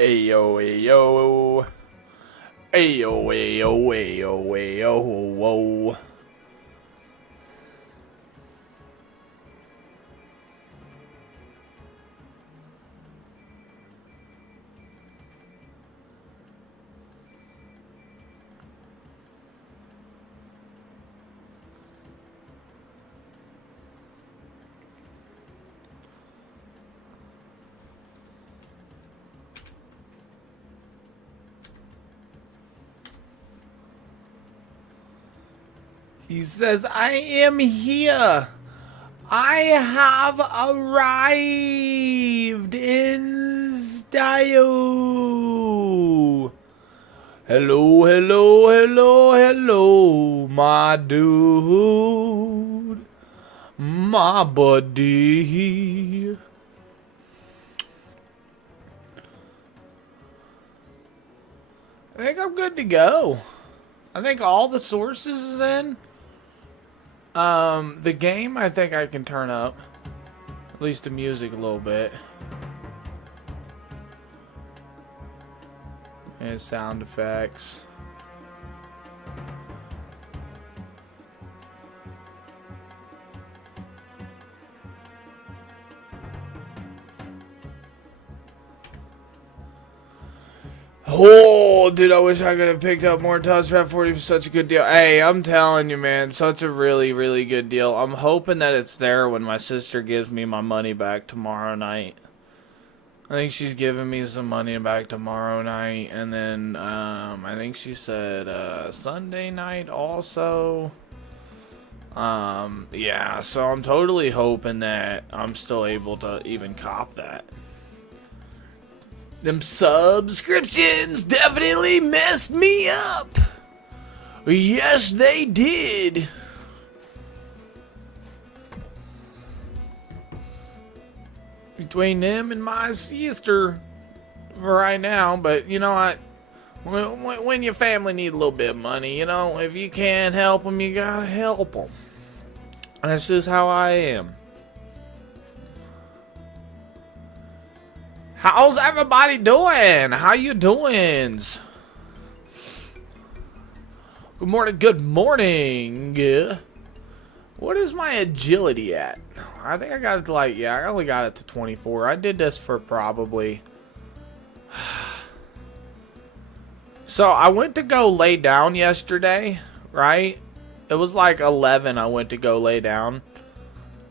Ayo, ayo. Ayo, ayo, ayo, ayo, whoa. He says, I am here. I have arrived in style. Hello, hello, hello, hello, my dude. My buddy. I think I'm good to go. I think all the sources is in. The game, I think I can turn up. At least the music a little bit. And sound effects. Oh, dude, I wish I could have picked up more Touch Trap 40 was such a good deal. Hey, I'm telling you, man, such a really, really good deal. I'm hoping that it's there when my sister gives me my money back tomorrow night. I think she's giving me some money back tomorrow night, and then, I think she said, Sunday night also. Yeah, so I'm totally hoping that I'm still able to even cop that. Them subscriptions definitely messed me up. Yes, they did. Between them and my sister for right now. But, you know, when your family need a little bit of money, you know, if you can't help them, you gotta help them. That's just how I am. How's everybody doing? How you doing? Good morning, good morning. What is my agility at? I think I got it to like, yeah, I only got it to 24. I did this for probably... So, I went to go lay down yesterday, right? It was like 11 I went to go lay down.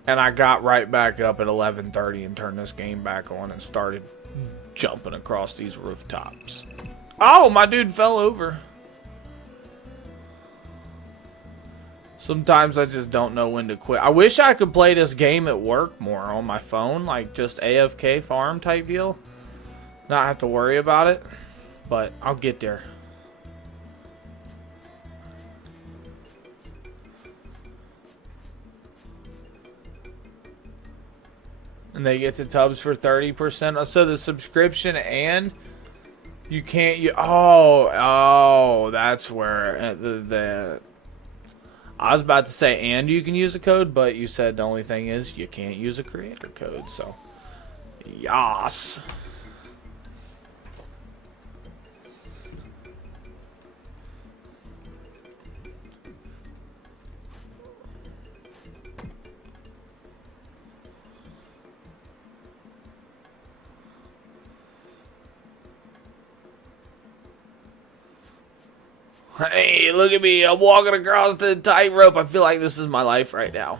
And I got right back up at 11:30 and turned this game back on and started jumping across these rooftops. Oh, my dude fell over. Sometimes I just don't know when to quit. I wish I could play this game at work more on my phone, like just AFK farm type deal. Not have to worry about it, but I'll get there. And they get the tubs for 30%. So the subscription and you can't. Oh, that's where the. I was about to say and you can use a code, but you said the only thing is you can't use a creator code. So, yas. Hey, look at me. I'm walking across the tightrope. I feel like this is my life right now.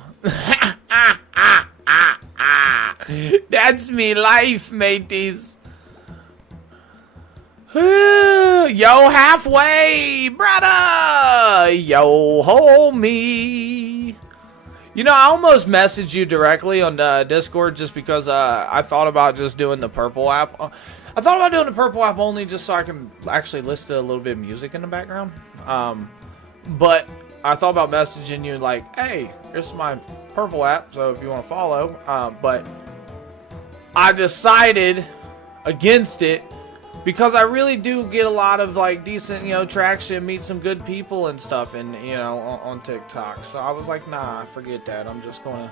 That's me life, mateys. Yo, halfway, brother. Yo, homie. You know, I almost messaged you directly on Discord just because I thought about just doing the purple app. I thought about doing the purple app only just so I can actually listen to a little bit of music in the background. But I thought about messaging you like, hey, this is my purple app, so if you want to follow. But I decided against it because I really do get a lot of like decent, you know, traction, meet some good people and stuff, and you know, on TikTok. So I was like, nah, forget that. I'm just gonna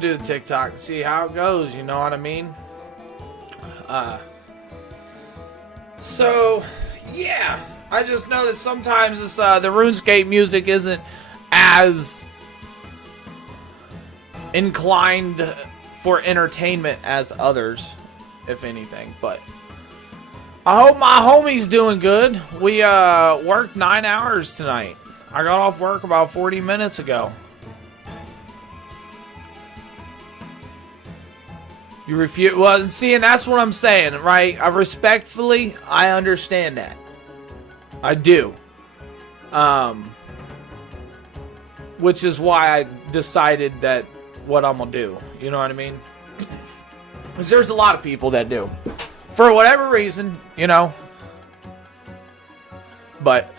do the TikTok and see how it goes. You know what I mean? So, yeah. I just know that sometimes it's, the RuneScape music isn't as inclined for entertainment as others, if anything. But I hope my homie's doing good. We worked 9 hours tonight. I got off work about 40 minutes ago. You refuse? Well, see, and that's what I'm saying, right? I understand that. I do. Which is why I decided that what I'm gonna do. You know what I mean? Because there's a lot of people that do. For whatever reason, you know. But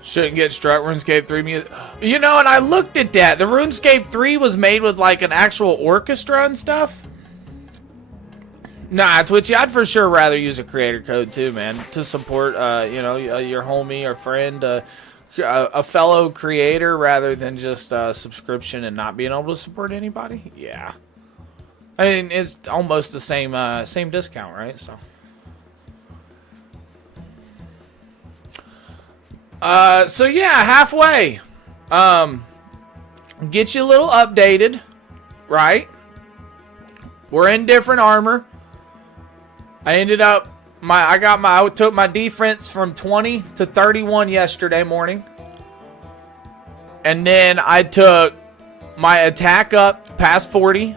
shouldn't get struck RuneScape 3 music. You know, and I looked at that. The RuneScape 3 was made with like an actual orchestra and stuff. Nah, Twitchy, I'd for sure rather use a creator code too, man, to support, you know, your homie or friend, a fellow creator, rather than just subscription and not being able to support anybody. Yeah, I mean it's almost the same same discount, right? So yeah, halfway. Get you a little updated, right? We're in different armor. I took my defense from 20 to 31 yesterday morning. And then I took my attack up past 40.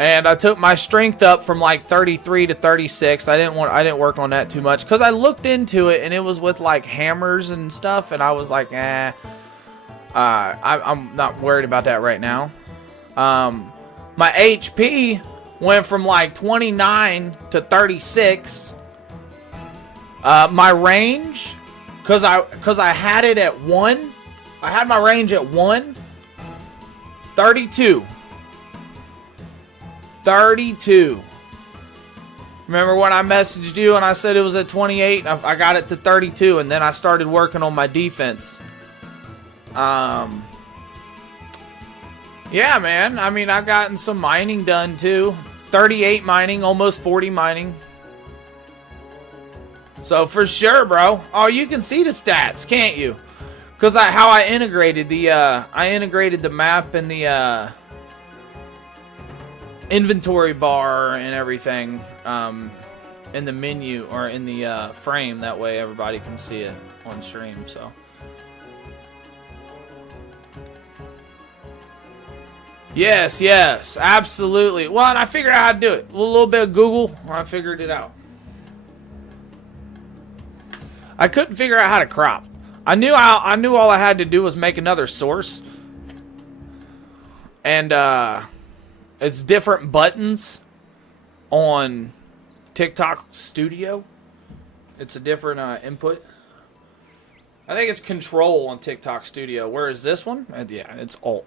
And I took my strength up from like 33 to 36. I didn't work on that too much because I looked into it and it was with like hammers and stuff, and I was like, I'm not worried about that right now. My HP went from like 29 to 36. My range, cause I had it at 1. I had my range at 1. 32. 32. Remember when I messaged you and I said it was at 28? I got it to 32, and then I started working on my defense. Yeah, man. I mean, I've gotten some mining done too. 38 mining, almost 40 mining. So for sure, bro. Oh, you can see the stats, can't you? Because how I integrated the map and the inventory bar and everything in the menu or in the frame. That way everybody can see it on stream. So. Yes, absolutely. Well, and I figured out how to do it. A little bit of Google, or I figured it out. I couldn't figure out how to crop. I knew all I had to do was make another source. And it's different buttons on TikTok Studio. It's a different input. I think it's Control on TikTok Studio. Whereas this one, yeah, it's Alt.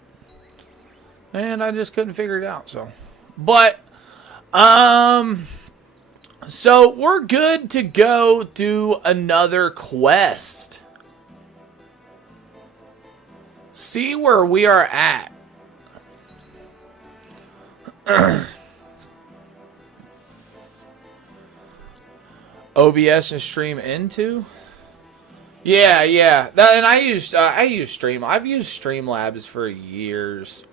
And I just couldn't figure it out, so. But, so we're good to go do another quest. See where we are at. OBS and stream into? Yeah. And I use Stream. I've used Streamlabs for years.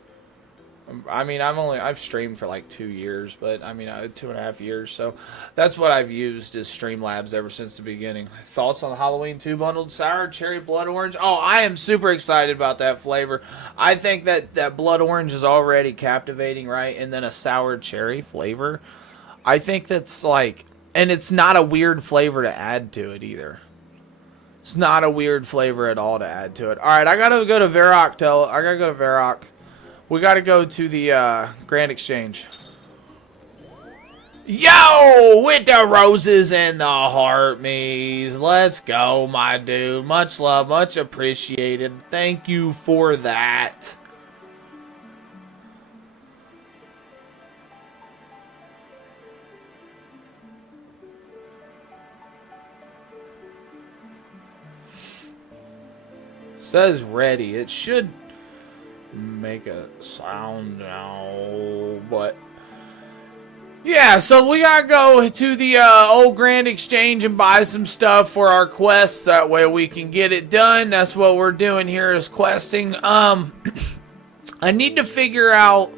I mean, I've streamed for like 2 years, but I mean, 2.5 years. So that's what I've used is Streamlabs ever since the beginning. Thoughts on the Halloween 2 bundled sour cherry blood orange? Oh, I am super excited about that flavor. I think that blood orange is already captivating, right? And then a sour cherry flavor. I think that's like, and it's not a weird flavor to add to it either. It's not a weird flavor at all to add to it. All right, I gotta go to Varrock. We got to go to the Grand Exchange. Yo, with the roses and the heart me's. Let's go, my dude. Much love, much appreciated. Thank you for that. Says ready. It should make a sound now, but Yeah, so we gotta go to the old Grand Exchange and buy some stuff for our quests. That way we can get it done. That's what we're doing here is questing. I need to figure out.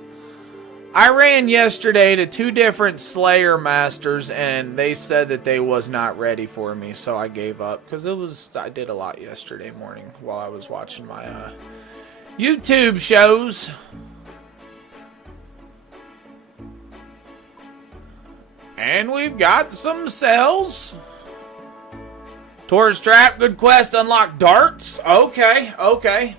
I ran yesterday to 2 different Slayer Masters, and they said that they was not ready for me, so I gave up because I did a lot yesterday morning while I was watching my YouTube shows. And we've got some cells. Tourist trap, good quest, unlock darts. Okay, okay.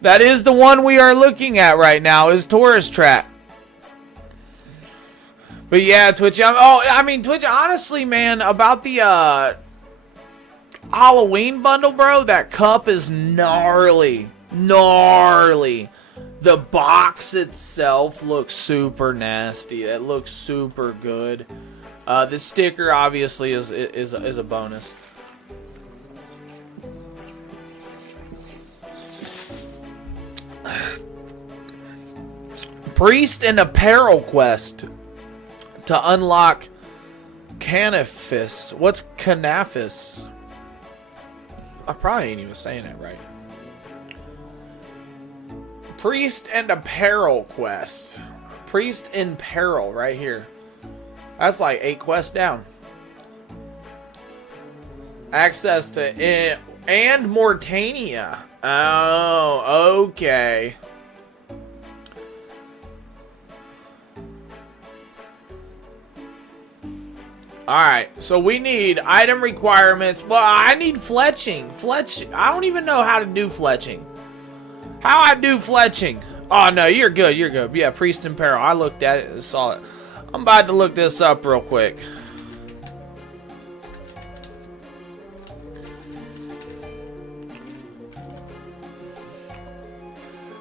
That is the one we are looking at right now, is tourist trap. But yeah, Twitch. Twitch, honestly, man, about the Halloween bundle, bro, that cup is gnarly. Gnarly. The box itself looks super nasty. It looks super good. The sticker obviously is a bonus. Priest and apparel quest to unlock Canafis. What's Canafis? I probably ain't even saying it right. Priest and apparel quest. Priest in peril right here. That's like 8 quests down. Access to and Mortania. Oh, okay. Alright, so we need item requirements. Well, I need fletching. I don't even know how to do fletching. How I do fletching? Oh, no, you're good, you're good. Yeah, Priest in Peril. I looked at it and saw it. I'm about to look this up real quick.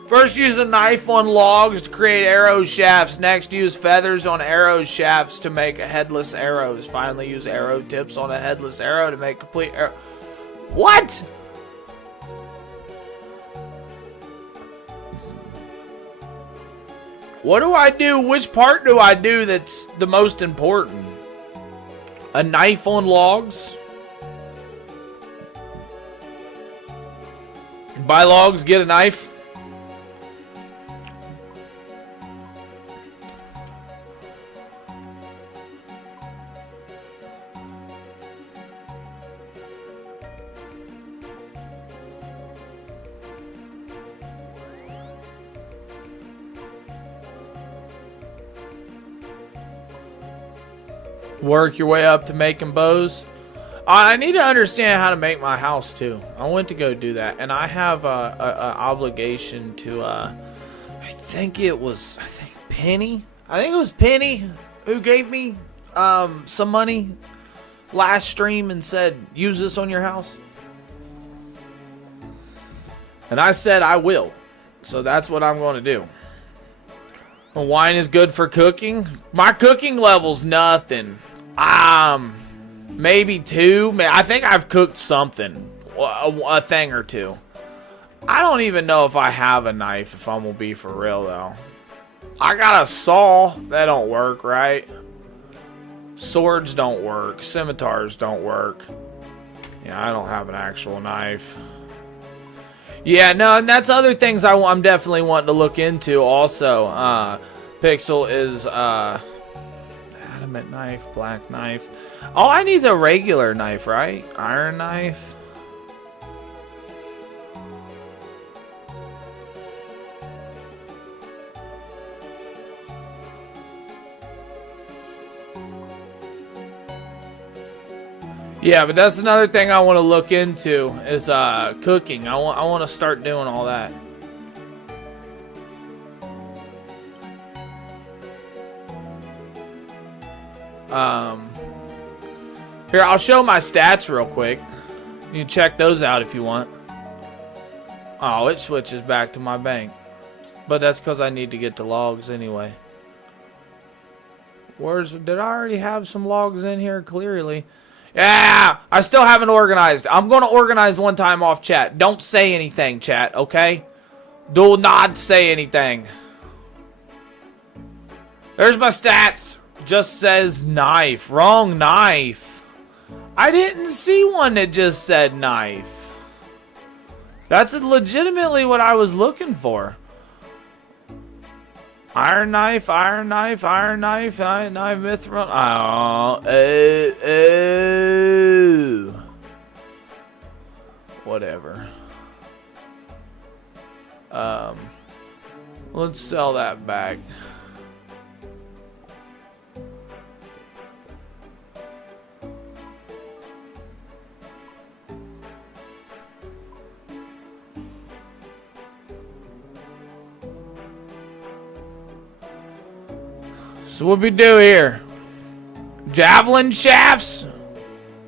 First, use a knife on logs to create arrow shafts. Next, use feathers on arrow shafts to make headless arrows. Finally, use arrow tips on a headless arrow to make complete arrow. What? What do I do? Which part do I do that's the most important? A knife on logs? Buy logs, get a knife? Work your way up to making bows. I need to understand how to make my house too. I went to go do that, and I have a obligation to. I think Penny. I think it was Penny who gave me some money last stream and said use this on your house, and I said I will. So that's what I'm going to do. Wine is good for cooking. My cooking level's nothing. Maybe 2. I think I've cooked something. A thing or 2. I don't even know if I have a knife, if I'm gonna be for real, though. I got a saw. That don't work, right? Swords don't work. Scimitars don't work. Yeah, I don't have an actual knife. Yeah, no, and that's other things I'm definitely wanting to look into also. Pixel is, adamant knife, black knife. All I need is a regular knife, right? Iron knife. Yeah, but that's another thing I want to look into is cooking. I want to start doing all that. Here, I'll show my stats real quick. You can check those out if you want. Oh, it switches back to my bank. But that's because I need to get the logs anyway. Did I already have some logs in here? Clearly. Yeah, I still haven't organized. I'm going to organize one time off chat. Don't say anything, chat, okay? Do not say anything. There's my stats. Just says knife. Wrong knife. I didn't see one that just said knife. That's legitimately what I was looking for. Iron knife, iron knife, iron knife, iron knife, mithril. Oh, whatever. Let's sell that back. So what we do here? Javelin shafts?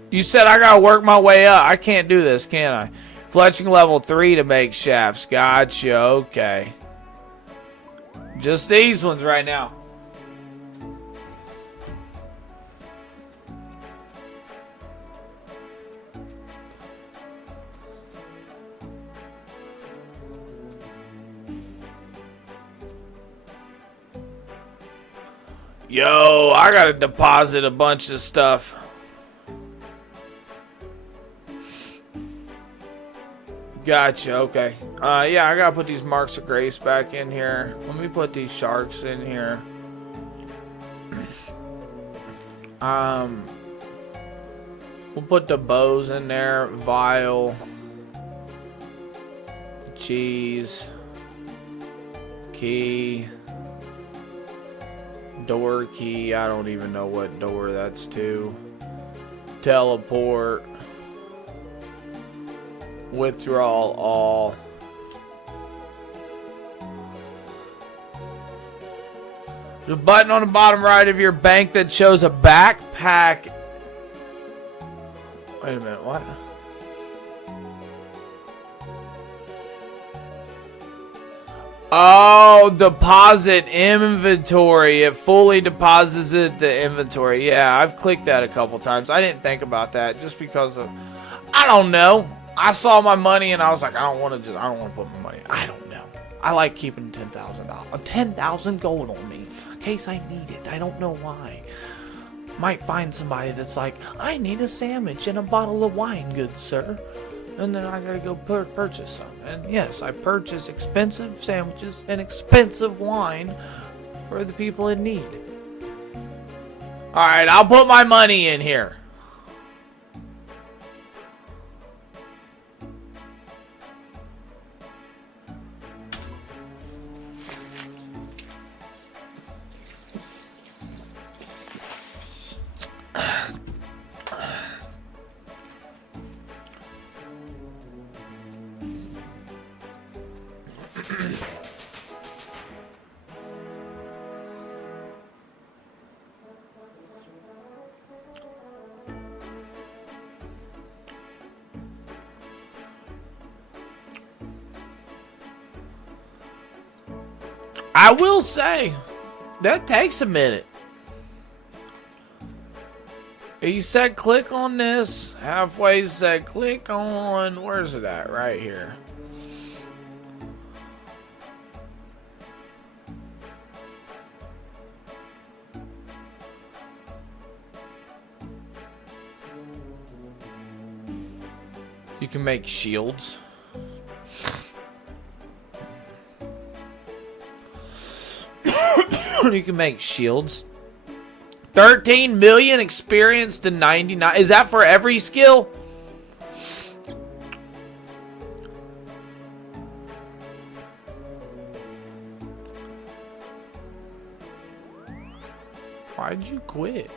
You said I gotta work my way up. I can't do this, can I? Fletching level 3 to make shafts. Gotcha, okay. Just these ones right now. Yo, I gotta deposit a bunch of stuff. Gotcha, okay. Yeah, I gotta put these marks of grace back in here. Let me put these sharks in here. We'll put the bows in there. Vial. Cheese. Key. Door key. I don't even know what door that's to. Teleport. Withdrawal all. There's a button on the bottom right of your bank that shows a backpack. Wait a minute, what? Oh, deposit inventory. It fully deposits it the inventory. Yeah, I've clicked that a couple times. I didn't think about that just because of, I don't know. I saw my money and I was like, I don't want to put my money. I don't know. I like keeping $10,000. $10,000 gold on me in case I need it. I don't know why. Might find somebody that's like, I need a sandwich and a bottle of wine, good sir. And then I gotta go purchase some. And yes, I purchase expensive sandwiches and expensive wine for the people in need. Alright, I'll put my money in here. I will say, that takes a minute. He said click on this. Halfway said click on, where's it at? Right here. You can make shields. You can make shields. 13 million experience to 99. Is that for every skill? Why'd you quit?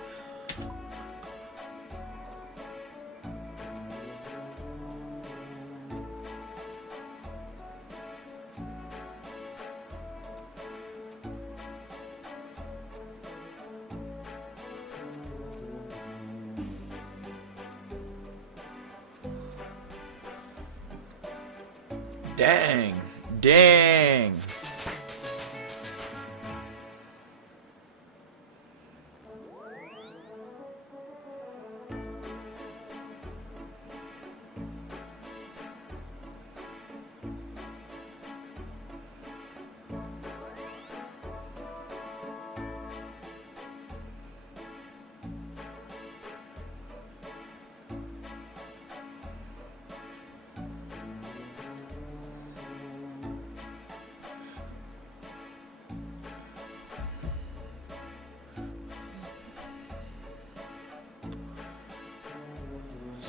Dang. Dang.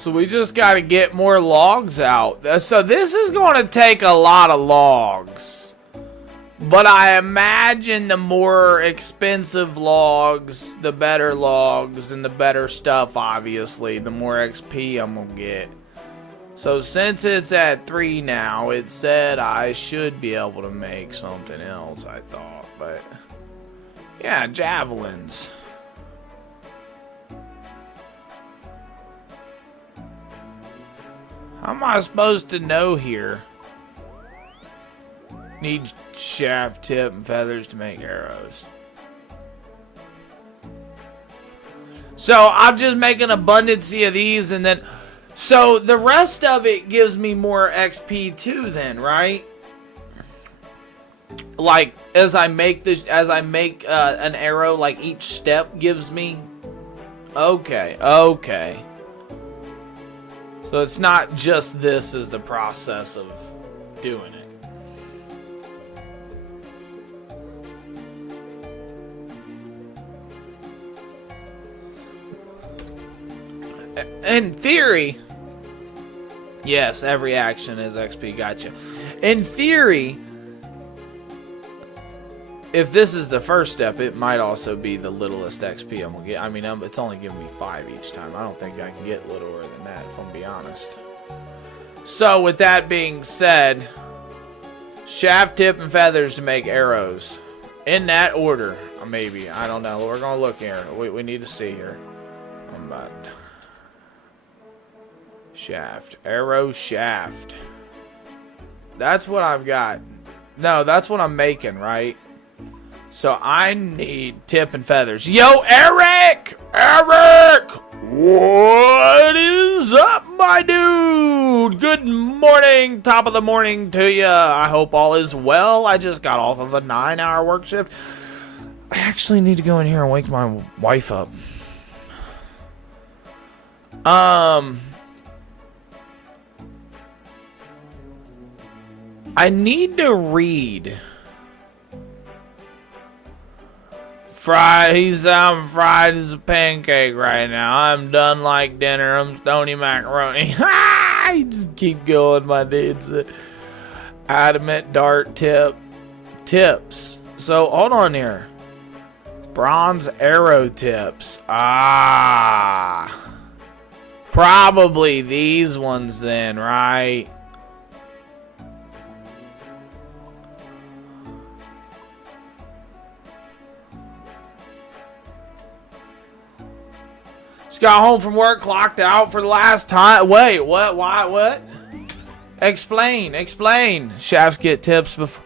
So we just got to get more logs out. So this is going to take a lot of logs. But I imagine the more expensive logs, the better logs, and the better stuff, obviously, the more XP I'm going to get. So since it's at 3 now, it said I should be able to make something else, I thought. But, yeah, javelins. How am I supposed to know here? Need shaft, tip, and feathers to make arrows. So I'll just make an abundance of these, and then... So the rest of it gives me more XP too then, right? Like as I make an arrow, like each step gives me. Okay. So it's not just this as the process of doing it. In theory, yes, every action is XP, gotcha. In theory, if this is the first step, it might also be the littlest XP I'm going to get. I mean, it's only giving me 5 each time. I don't think I can get littler than that, if I'm being honest. So, with that being said, shaft, tip, and feathers to make arrows. In that order, maybe. I don't know. We're going to look here. We need to see here. I'm about... Shaft. Arrow shaft. That's what I've got. No, that's what I'm making, right? So I need tip and feathers. Yo, Eric! Eric! What is up, my dude? Good morning. Top of the morning to you. I hope all is well. I just got off of a 9-hour work shift. I actually need to go in here and wake my wife up. I need to read. I'm fried as a pancake right now. I'm done like dinner. I'm stony macaroni. I just keep going, my dudes. Adamant dart tips. So hold on here. Bronze arrow tips. Probably these ones then, right? Just got home from work, clocked out for the last time. Wait, what? Why? What? Explain. Shafts get tips before.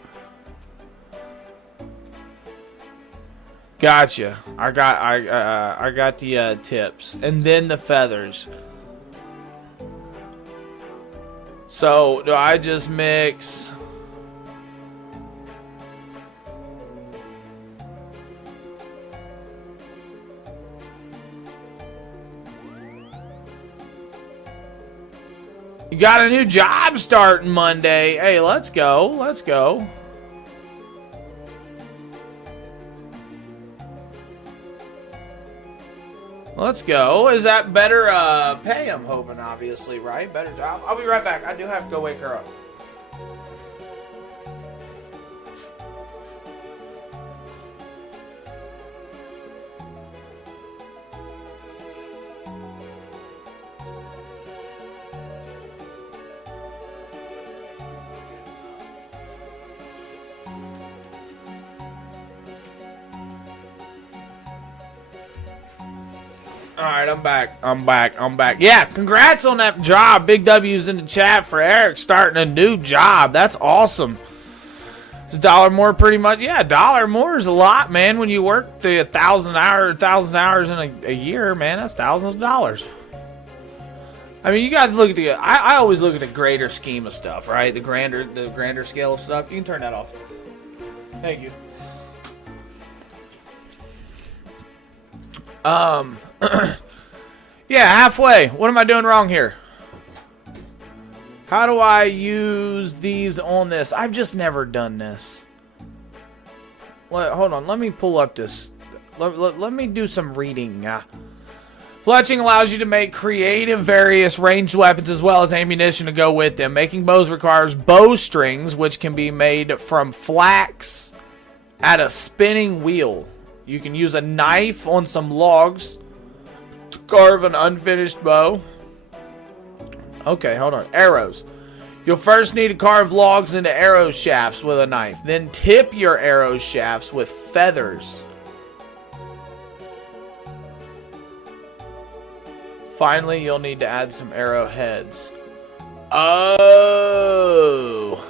Gotcha. I got the tips, and then the feathers. So do I just mix? You got a new job starting Monday. Hey, let's go. Let's go. Let's go. Is that better pay, I'm hoping, obviously, right? Better job. I'll be right back. I do have to go wake her up. Alright, I'm back. Yeah, congrats on that job. Big W's in the chat for Eric starting a new job. That's awesome. Is $1 more pretty much? Yeah, $1 more is a lot, man. When you work the 1,000 hours in a year, man, that's thousands of dollars. I mean, you guys look at the... I always look at the greater scheme of stuff, right? The grander scale of stuff. You can turn that off. Thank you. Yeah, halfway. What am I doing wrong here? How do I use these on this? I've just never done this. Hold on. Let me pull up this. Let me do some reading. Fletching allows you to make creative various ranged weapons as well as ammunition to go with them. Making bows requires bowstrings, which can be made from flax at a spinning wheel. You can use a knife on some logs to carve an unfinished bow. Okay, hold on. Arrows. You'll first need to carve logs into arrow shafts with a knife. Then tip your arrow shafts with feathers. Finally, you'll need to add some arrowheads. Oh!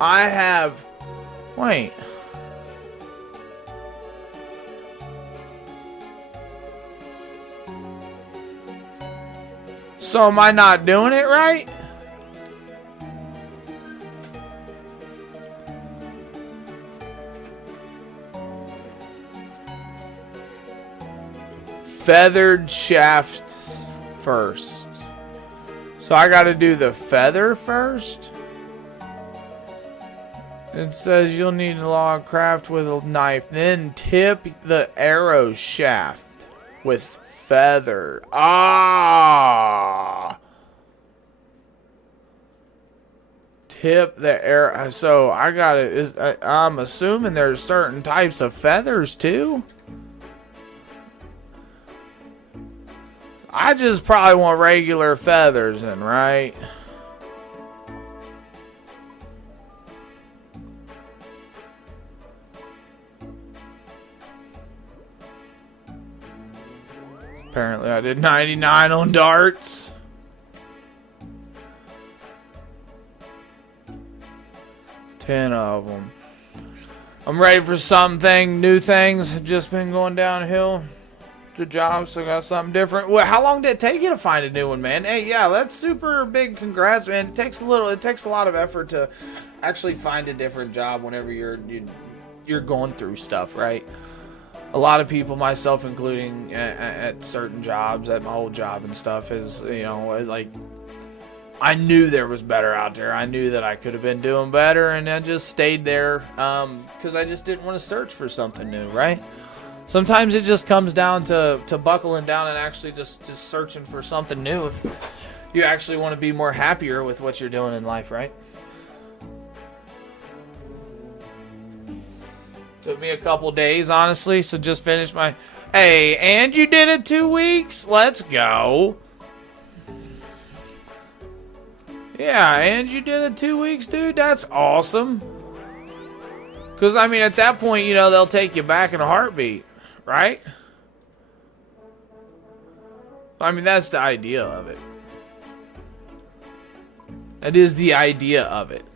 I have... Wait. So am I not doing it right? Feathered shafts first. So I gotta do the feather first? It says you'll need a log craft with a knife. Then tip the arrow shaft with feather. Ah! Tip the arrow. So I gotta... I'm assuming there's certain types of feathers too? I just probably want regular feathers then, right? Apparently I did 99 on darts. Ten of them. I'm ready for something. New things have just been going downhill. Good job, so got something different. Well, how long did it take you to find a new one, man? Hey, yeah, that's super big. Congrats, man. It takes a lot of effort to actually find a different job whenever you're going through stuff, right? A lot of people, myself including, at certain jobs, at my old job and stuff, is, you know, like, I knew there was better out there. I knew that I could have been doing better, and I just stayed there because I just didn't want to search for something new, right? Sometimes it just comes down to buckling down and actually just searching for something new if you actually want to be more happier with what you're doing in life, right? Took me a couple days, honestly, so just finished my... Hey, and you did it 2 weeks? Let's go. Yeah, and you did it 2 weeks, dude? That's awesome. Because, I mean, at that point, you know, they'll take you back in a heartbeat. Right? I mean, that's the idea of it. That is the idea of it.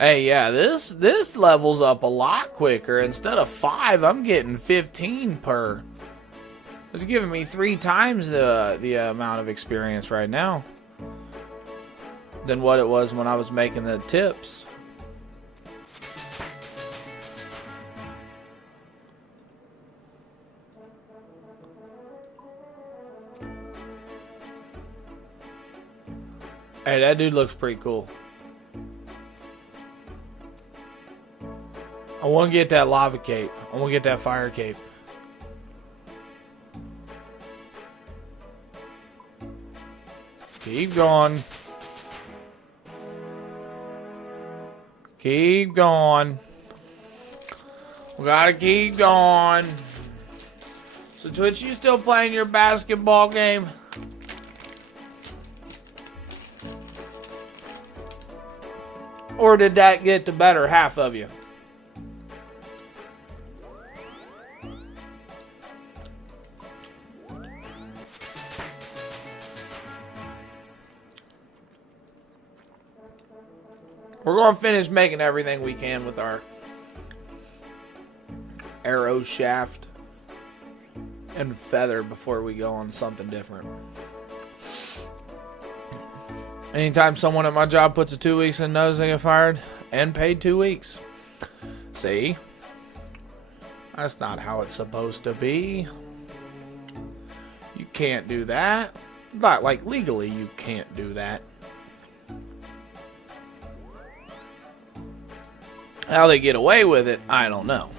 Hey, yeah, this levels up a lot quicker. Instead of 5, I'm getting 15 per. It's giving me 3 times the amount of experience right now than what it was when I was making the tips. Hey, that dude looks pretty cool. I want to get that lava cape. I want to get that fire cape. Keep going. Keep going. We gotta keep going. So Twitch, you still playing your basketball game? Or did that get the better half of you? We're going to finish making everything we can with our arrow shaft and feather before we go on something different. Anytime someone at my job puts a 2 weeks in notice, they get fired and paid 2 weeks. See? That's not how it's supposed to be. You can't do that. But, like, legally, you can't do that. How they get away with it, I don't know.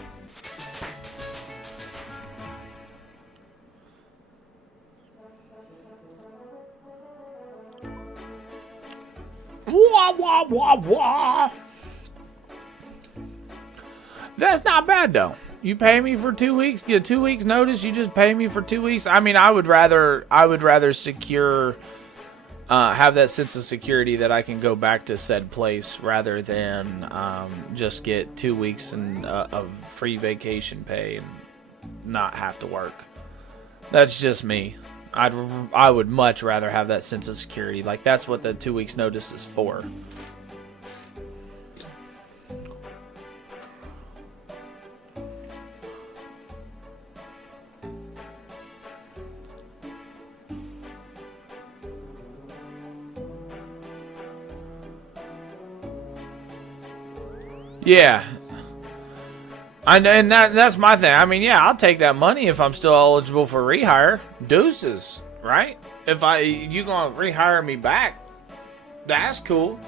Wah, wah, wah, wah. That's not bad, though. You pay me for 2 weeks, get 2 weeks notice, you just pay me for 2 weeks. I mean, I would rather secure, have that sense of security that I can go back to said place rather than just get 2 weeks of free vacation pay and not have to work. That's just me. I would much rather have that sense of security. Like, that's what the 2 weeks notice is for. Yeah. And that's my thing. I mean, yeah, I'll take that money if I'm still eligible for rehire. Deuces, right? If you gonna rehire me back, that's cool.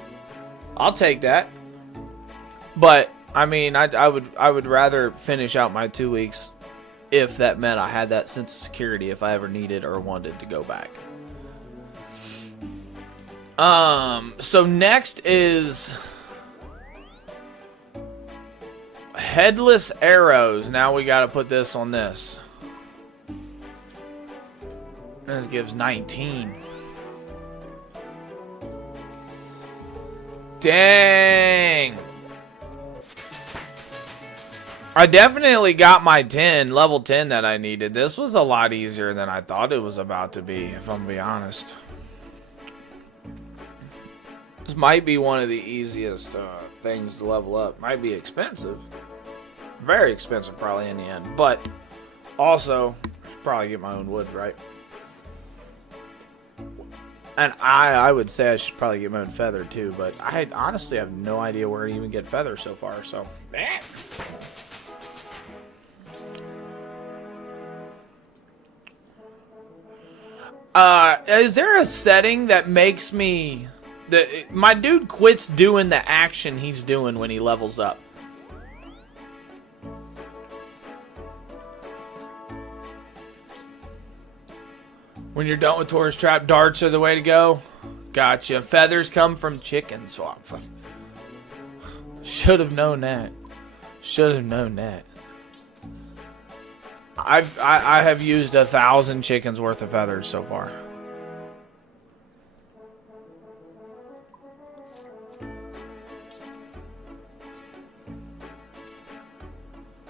I'll take that. But I mean, I would rather finish out my 2 weeks if that meant I had that sense of security if I ever needed or wanted to go back. So next is headless arrows. Now we got to put this on this. This gives 19. Dang. I definitely got my 10, level 10 that I needed. This was a lot easier than I thought it was about to be, if I'm going to be honest. This might be one of the easiest things to level up. Might be expensive. Very expensive probably in the end. But also, probably get my own wood, right? And I would say I should probably get my own feather too. But I honestly have no idea where to even get feather so far. So, is there a setting that makes me... my dude quits doing the action he's doing when he levels up. When you're done with tourist trap, darts are the way to go. Gotcha. Feathers come from chickens. So should have known that. Should have known that. I have used 1,000 chickens worth of feathers so far.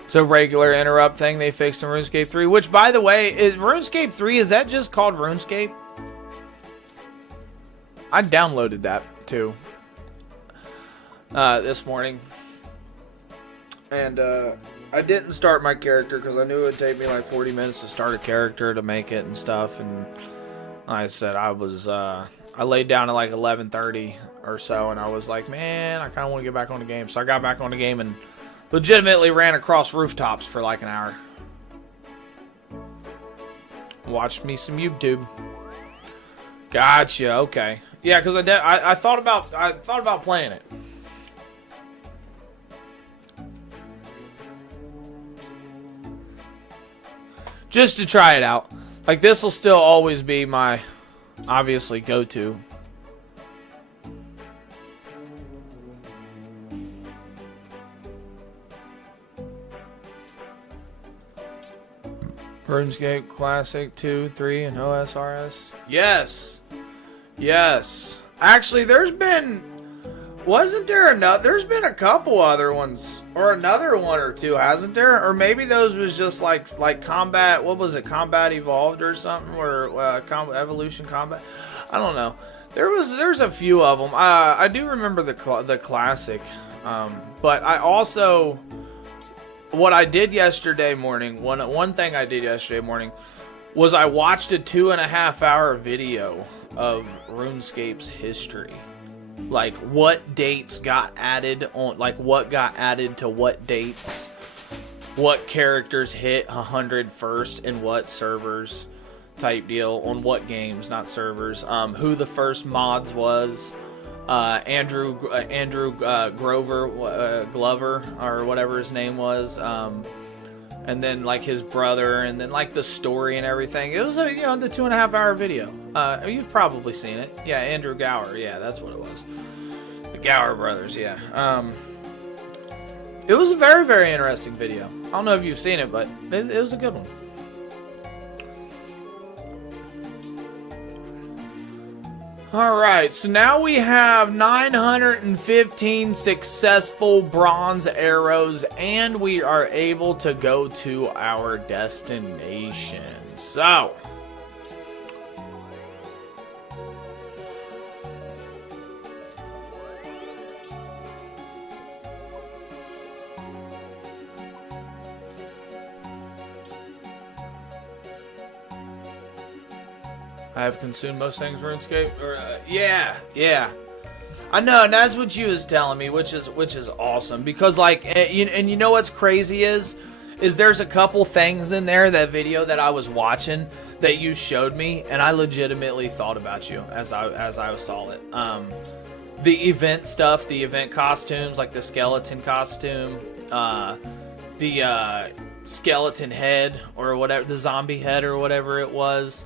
So regular interrupt thing they fixed in RuneScape 3, which by the way, RuneScape 3, is that just called RuneScape? I downloaded that too this morning. And I didn't start my character because I knew it would take me like 40 minutes to start a character to make it and stuff. And like I said, I laid down at like 11:30 or so, and I was like, man, I kind of want to get back on the game. So I got back on the game and legitimately ran across rooftops for like an hour. Watched me some YouTube. Gotcha. Okay. Yeah, because I thought about playing it. Just to try it out. Like, this will still always be my obviously go-to. RuneScape Classic 2, 3, and OSRS. Yes. Yes. Actually, there's been a couple other ones, or another one or two, hasn't there? Or maybe those was just like Combat, what was it? Combat Evolved or something, or Evolution Combat. I don't know. There's a few of them. I do remember the classic, but I also... What I did yesterday morning, one thing I did yesterday morning was I watched a 2.5 hour video of RuneScape's history. Like, what dates got added on, like what got added to what dates, what characters hit 100 first in what servers, type deal on what games, not servers. Who the first mods was. Andrew Glover, or whatever his name was. And then like his brother, and then like the story and everything. It was the 2.5 hour video. You've probably seen it. Yeah, Andrew Gower. Yeah, that's what it was. The Gower brothers. Yeah. It was a very, very interesting video. I don't know if you've seen it, but it was a good one. Alright, so now we have 915 successful bronze arrows, and we are able to go to our destination. So, I have consumed most things RuneScape. Yeah. I know, and that's what you was telling me, which is awesome, because like, and you know what's crazy is there's a couple things in there, that video that I was watching that you showed me, and I legitimately thought about you as I saw it. The event stuff, the event costumes, like the skeleton costume, the skeleton head or whatever, the zombie head or whatever it was.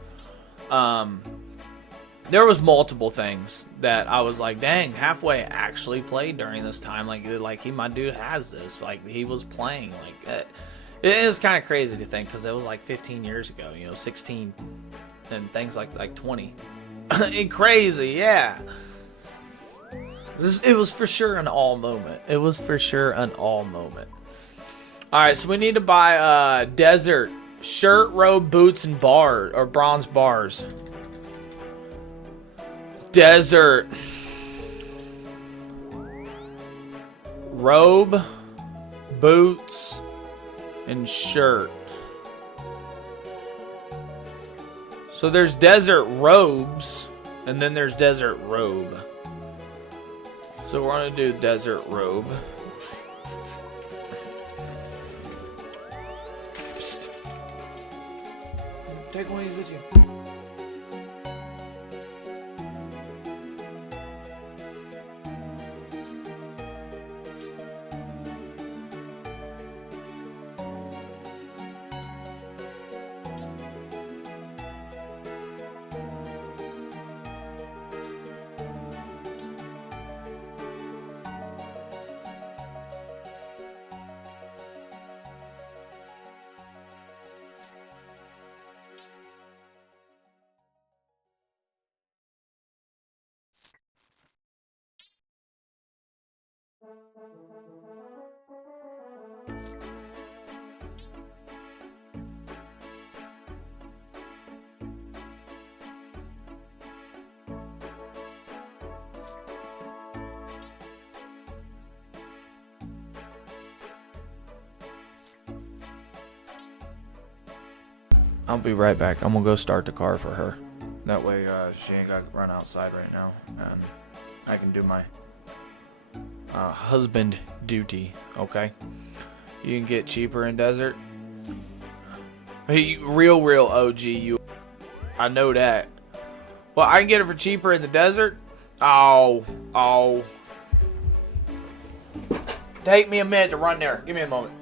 There was multiple things that I was like, dang, Halfway actually played during this time. Like my dude has this. Like, he was playing. Like, it is kind of crazy to think, because it was like 15 years ago, 16, and things like 20. Crazy, yeah. It was for sure an all moment. It was for sure an all moment. Alright, so we need to buy desert shirt, robe, boots, and bronze bars. Desert robe, boots, and shirt. So there's desert robes, and then there's desert robe. So we're gonna do desert robe. Psst. Take one of these with you. I'll be right back. I'm gonna go start the car for her. That way she ain't got to run outside right now, and I can do my husband duty. Okay, you can get cheaper in desert. Hey, real OG, you. I know that. Well, I can get it for cheaper in the desert. Oh. Take me a minute to run there. Give me a moment.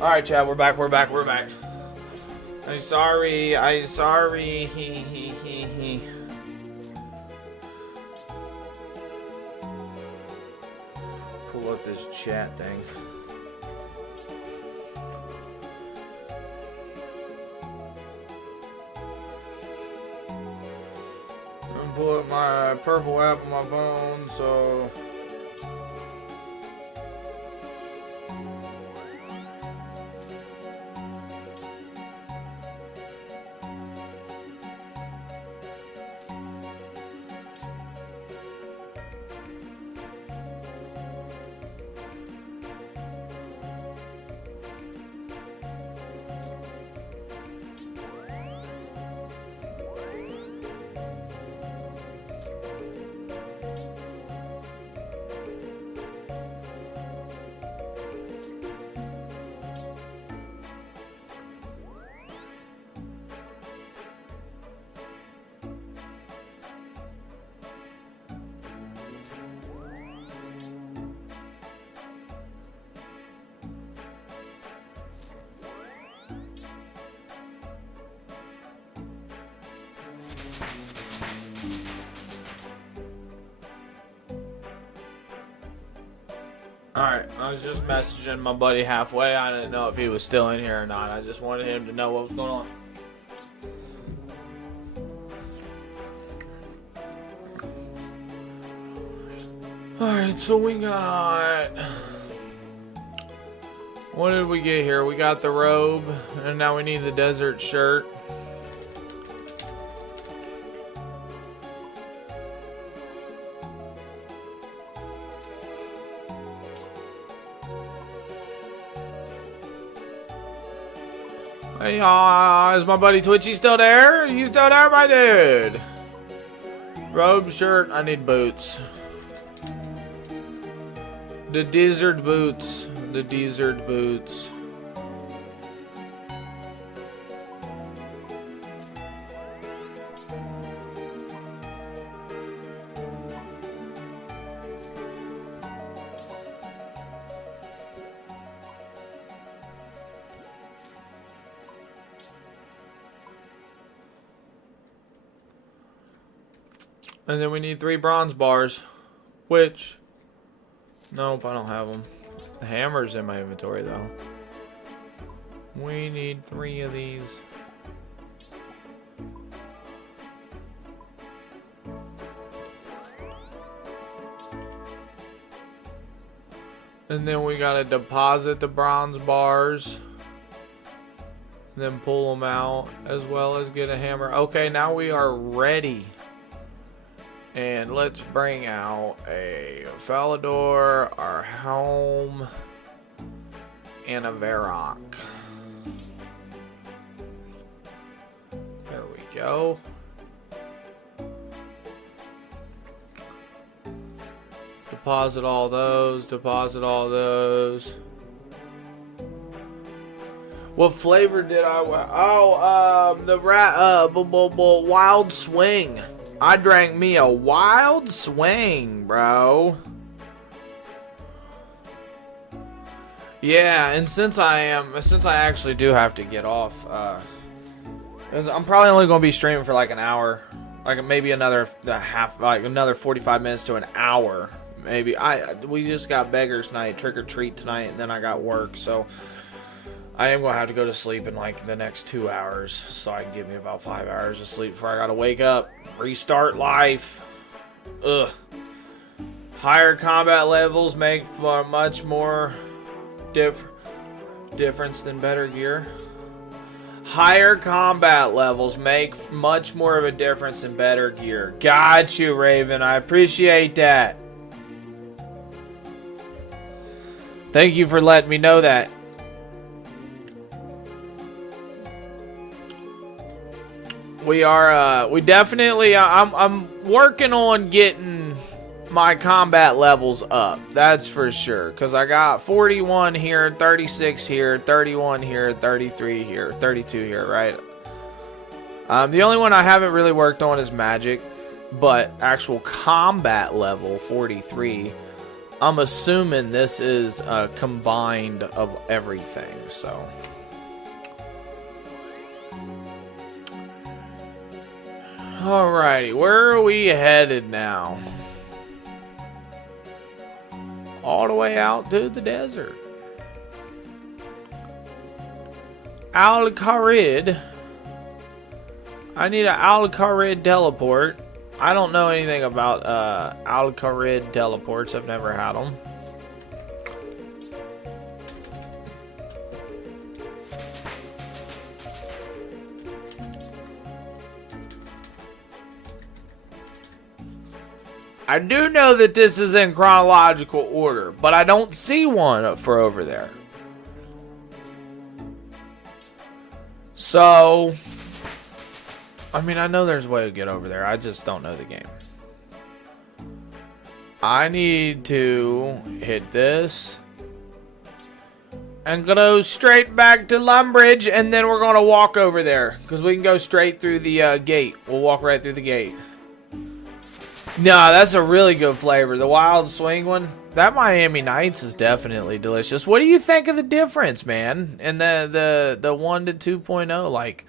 Alright, Chad, we're back. I'm sorry. Pull up this chat thing. I'm gonna pull up my purple app on my phone, so... Alright, I was just messaging my buddy halfway. I didn't know if he was still in here or not. I just wanted him to know what was going on. Alright, so we got... What did we get here? We got the robe, and now we need the desert shirt. Hey, is my buddy Twitchy still there? You still there, my dude? Robe, shirt, I need boots. The desert boots. The desert boots. And then we need 3 bronze bars. Which... Nope, I don't have them. The hammer's in my inventory, though. We need 3 of these. And then we gotta deposit the bronze bars. And then pull them out, as well as get a hammer. Okay, now we are ready. And let's bring out a Falador, our helm, and a Varrock. There we go. Deposit all those, deposit all those. What flavor did I want? Oh, the wild swing. I drank me a wild swing, bro. Yeah, and since I actually do have to get off, I'm probably only gonna be streaming for like an hour, like maybe another 45 minutes to an hour, maybe. We just got beggars night, trick or treat tonight, and then I got work, so I am gonna have to go to sleep in like the next 2 hours, so I can give me about 5 hours of sleep before I gotta wake up. Restart life. Ugh. Higher combat levels make for much more difference than better gear. Higher combat levels make much more of a difference than better gear. Got you, Raven. I appreciate that. Thank you for letting me know that. We are, we definitely, I'm working on getting my combat levels up. That's for sure. Because I got 41 here, 36 here, 31 here, 33 here, 32 here, right? The only one I haven't really worked on is magic. But actual combat level, 43. I'm assuming this is combined of everything, so. Alrighty, where are we headed now? All the way out to the desert. Al-Kharid. I need an Al-Kharid teleport. I don't know anything about Al-Kharid teleports. I've never had them. I do know that this is in chronological order, but I don't see one for over there. So, I mean, I know there's a way to get over there. I just don't know the game. I need to hit this and go straight back to Lumbridge, and then we're going to walk over there because we can go straight through the gate. We'll walk right through the gate. No, that's a really good flavor. The Wild Swing one. That Miami Nights is definitely delicious. What do you think of the difference, man? And the 1 to 2.0,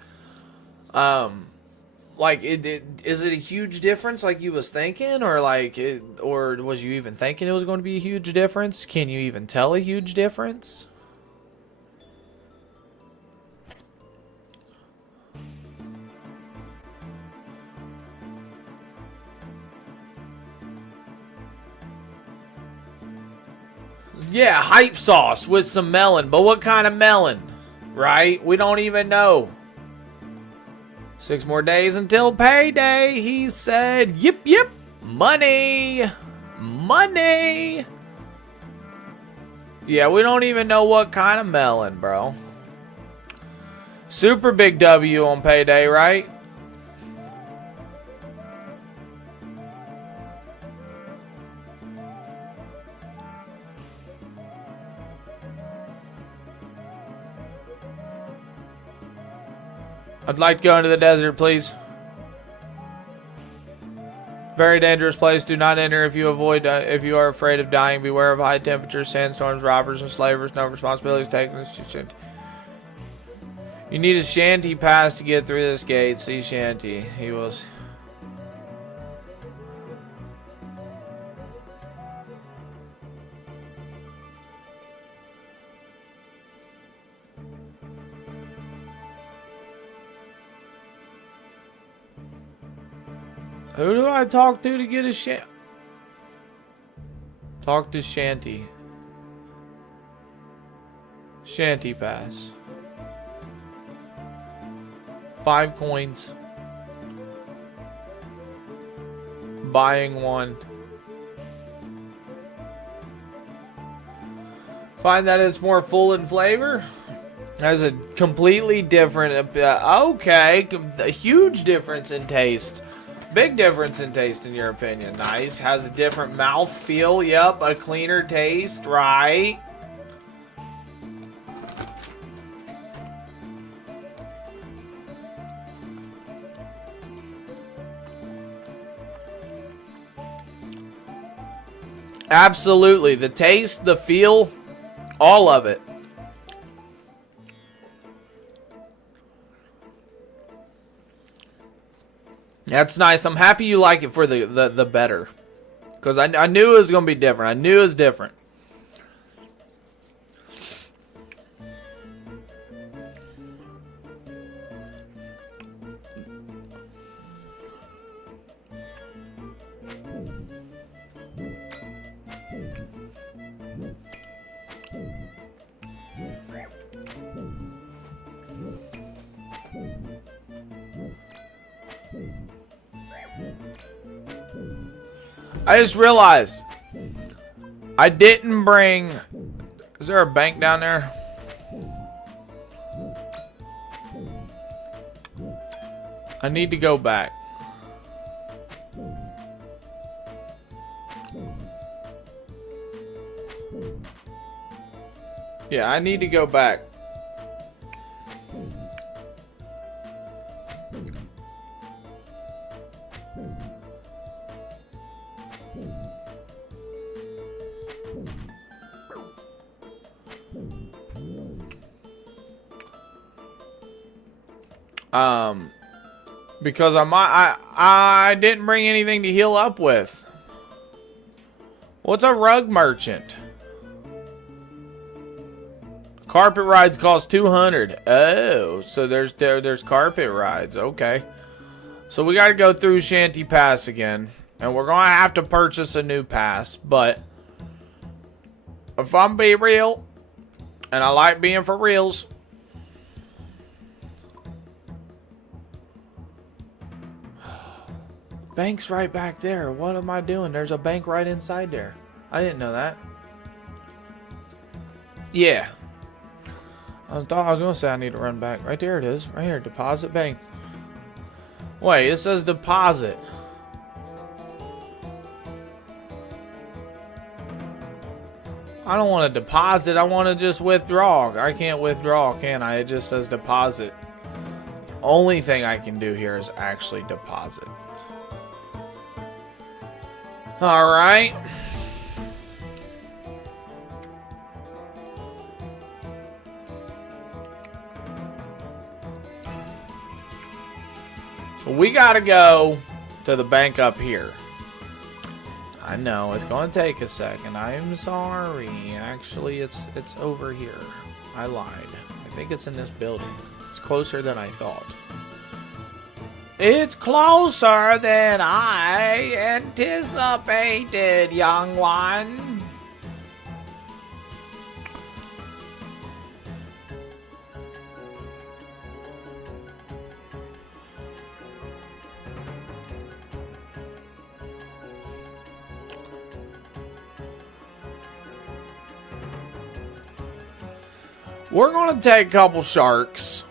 is it a huge difference like you was thinking, or or was you even thinking it was going to be a huge difference? Can you even tell a huge difference? Yeah, hype sauce with some melon. But what kind of melon? Right? We don't even know. 6 more days until payday, he said. Yip, yip. Money. Money. Yeah, we don't even know what kind of melon, bro. Super big W on payday, right? I'd like to go into the desert, please. Very dangerous place. Do not enter if you are afraid of dying. Beware of high temperatures, sandstorms, robbers, and slavers. No responsibilities taken. You need a shanty pass to get through this gate. See shanty. He was. Who do I talk to get a shanty? Talk to Shanty. Shanty pass. 5 coins. Buying 1. Find that it's more full in flavor. Has a completely different, okay, a huge difference in taste. Big difference in taste, in your opinion. Nice. Has a different mouth feel. Yep, a cleaner taste, right? Absolutely. The taste, the feel, all of it. That's nice. I'm happy you like it for the better. Because I knew it was going to be different. I knew it was different. I just realized I didn't bring. Is there a bank down there? I need to go back. Yeah, I need to go back. Because I didn't bring anything to heal up with. What's a rug merchant? Carpet rides cost 200. Oh, so there's carpet rides. Okay. So we got to go through Shanty Pass again, and we're going to have to purchase a new pass, but if I'm being real, and I like being for reals, bank's right back there. What am I doing? There's a bank right inside there. I didn't know that. Yeah. I thought I was going to say I need to run back. Right there it is. Right here. Deposit bank. Wait, it says deposit. I don't want to deposit. I want to just withdraw. I can't withdraw, can I? It just says deposit. Only thing I can do here is actually deposit. Alright. So we gotta go to the bank up here. I know, it's gonna take a second. I'm sorry. Actually, it's over here. I lied. I think it's in this building. It's closer than I thought. It's closer than I anticipated, young one. We're going to take a couple sharks.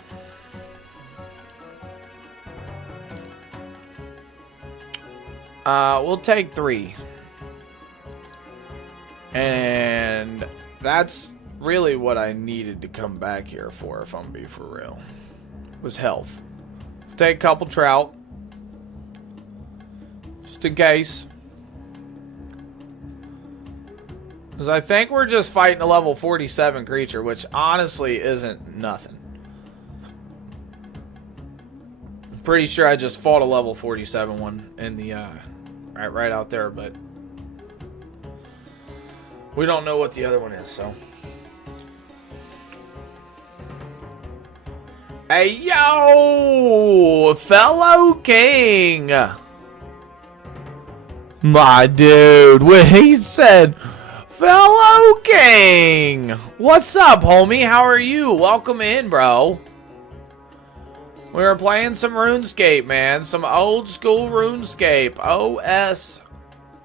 We'll take 3. And that's really what I needed to come back here for, if I'm being for real. Was health. Take a couple trout. Just in case. Because I think we're just fighting a level 47 creature, which honestly isn't nothing. I'm pretty sure I just fought a level 47 one in the right out there, but we don't know what the other one is, so. Hey, yo, fellow king. My dude, when he said, fellow king, what's up, homie? How are you? Welcome in, bro. We were playing some RuneScape, man. Some old school RuneScape.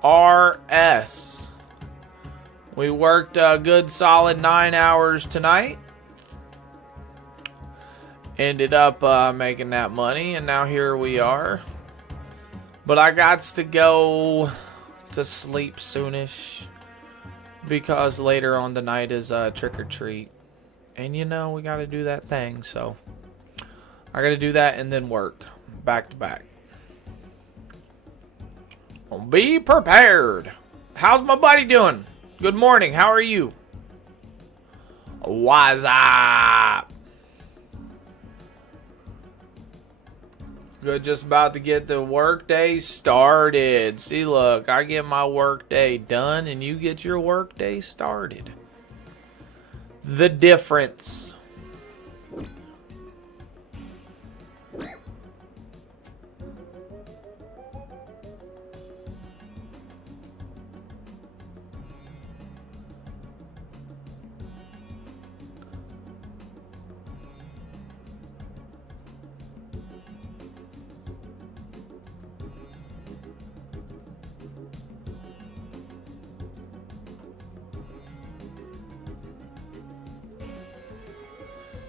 OSRS. We worked a good solid 9 hours tonight. Ended up making that money, and now here we are. But I got to go to sleep soonish, because later on tonight is trick or treat. And you know, we got to do that thing, so I got to do that and then work back to back. Be prepared. How's my buddy doing? Good morning. How are you? What's up? Good, just about to get the workday started. See, look, I get my workday done and you get your workday started. The difference.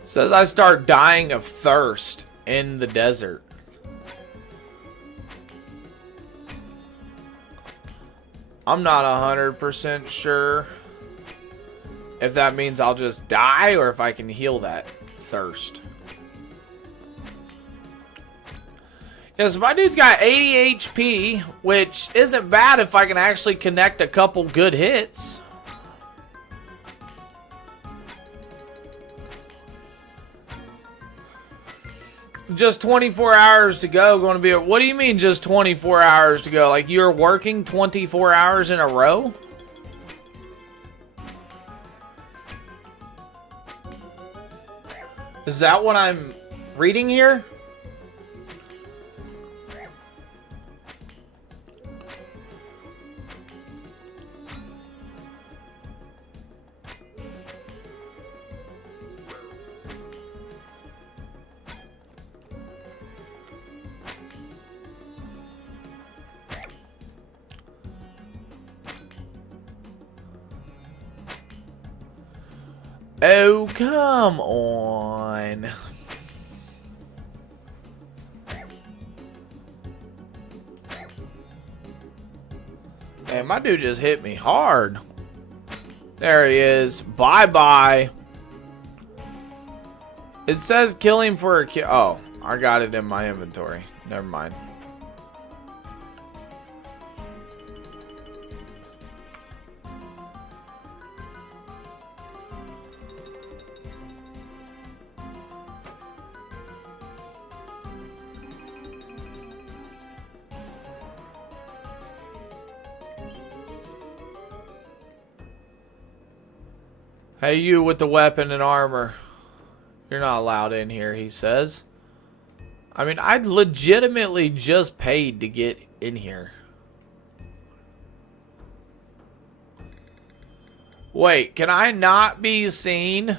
Says I start dying of thirst in the desert. I'm not 100% sure if that means I'll just die or if I can heal that thirst. Yeah, so my dude's got 80 HP, which isn't bad if I can actually connect a couple good hits. Just 24 hours to go. Going to be. What do you mean just 24 hours to go? Like you're working 24 hours in a row? Is that what I'm reading here? Oh, come on. Man, my dude just hit me hard. There he is. Bye-bye. It says kill him for a kill. Oh, I got it in my inventory. Never mind. Hey, you with the weapon and armor. You're not allowed in here, he says. I mean, I legitimately just paid to get in here. Wait, can I not be seen?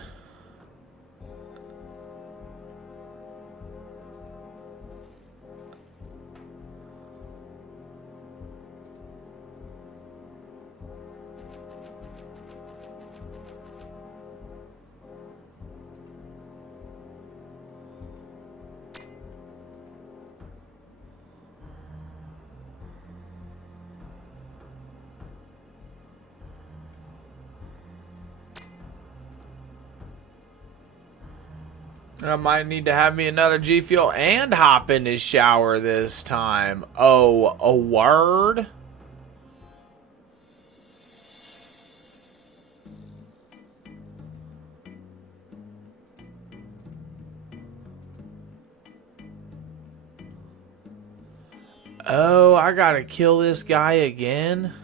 I might need to have me another G Fuel and hop in his shower this time. Oh, a word? Oh, I gotta kill this guy again?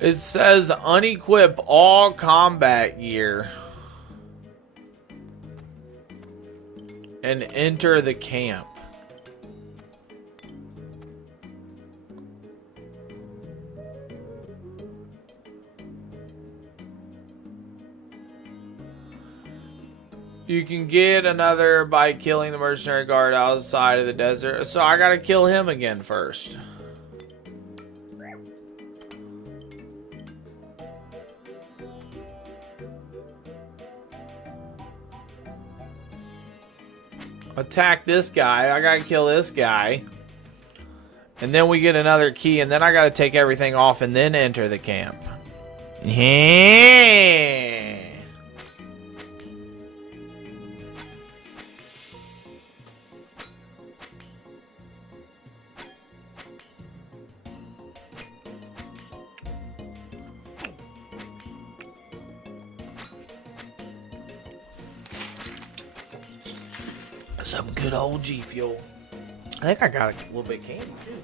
It says unequip all combat gear and enter the camp. You can get another by killing the mercenary guard outside of the desert. So I gotta kill him again first. Attack this guy. I gotta kill this guy. And then we get another key, and then I gotta take everything off and then enter the camp. Yeah. Some good old G Fuel. I think I got a little bit of candy too.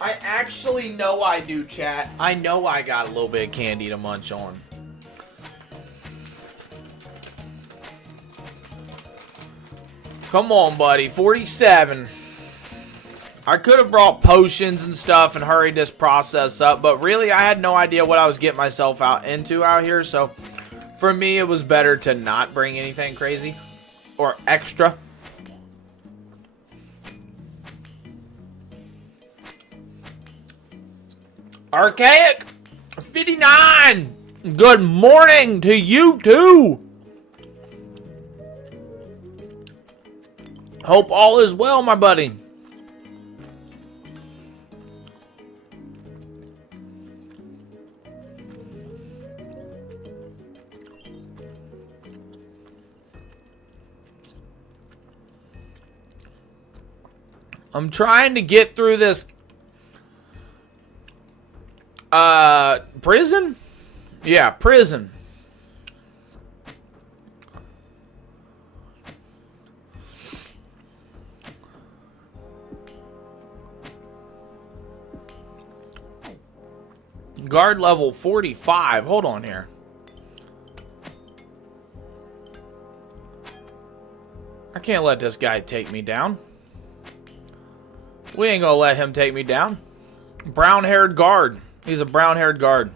I actually know I do, chat. I know I got a little bit of candy to munch on. Come on, buddy. 47. I could have brought potions and stuff and hurried this process up, but really I had no idea what I was getting myself into out here, so for me it was better to not bring anything crazy or extra. Archaic 59. Good morning to you too. Hope all is well, my buddy. I'm trying to get through this prison? Yeah, prison. Guard level 45. Hold on here. I can't let this guy take me down. We ain't gonna let him take me down. Brown-haired guard. He's a brown-haired guard.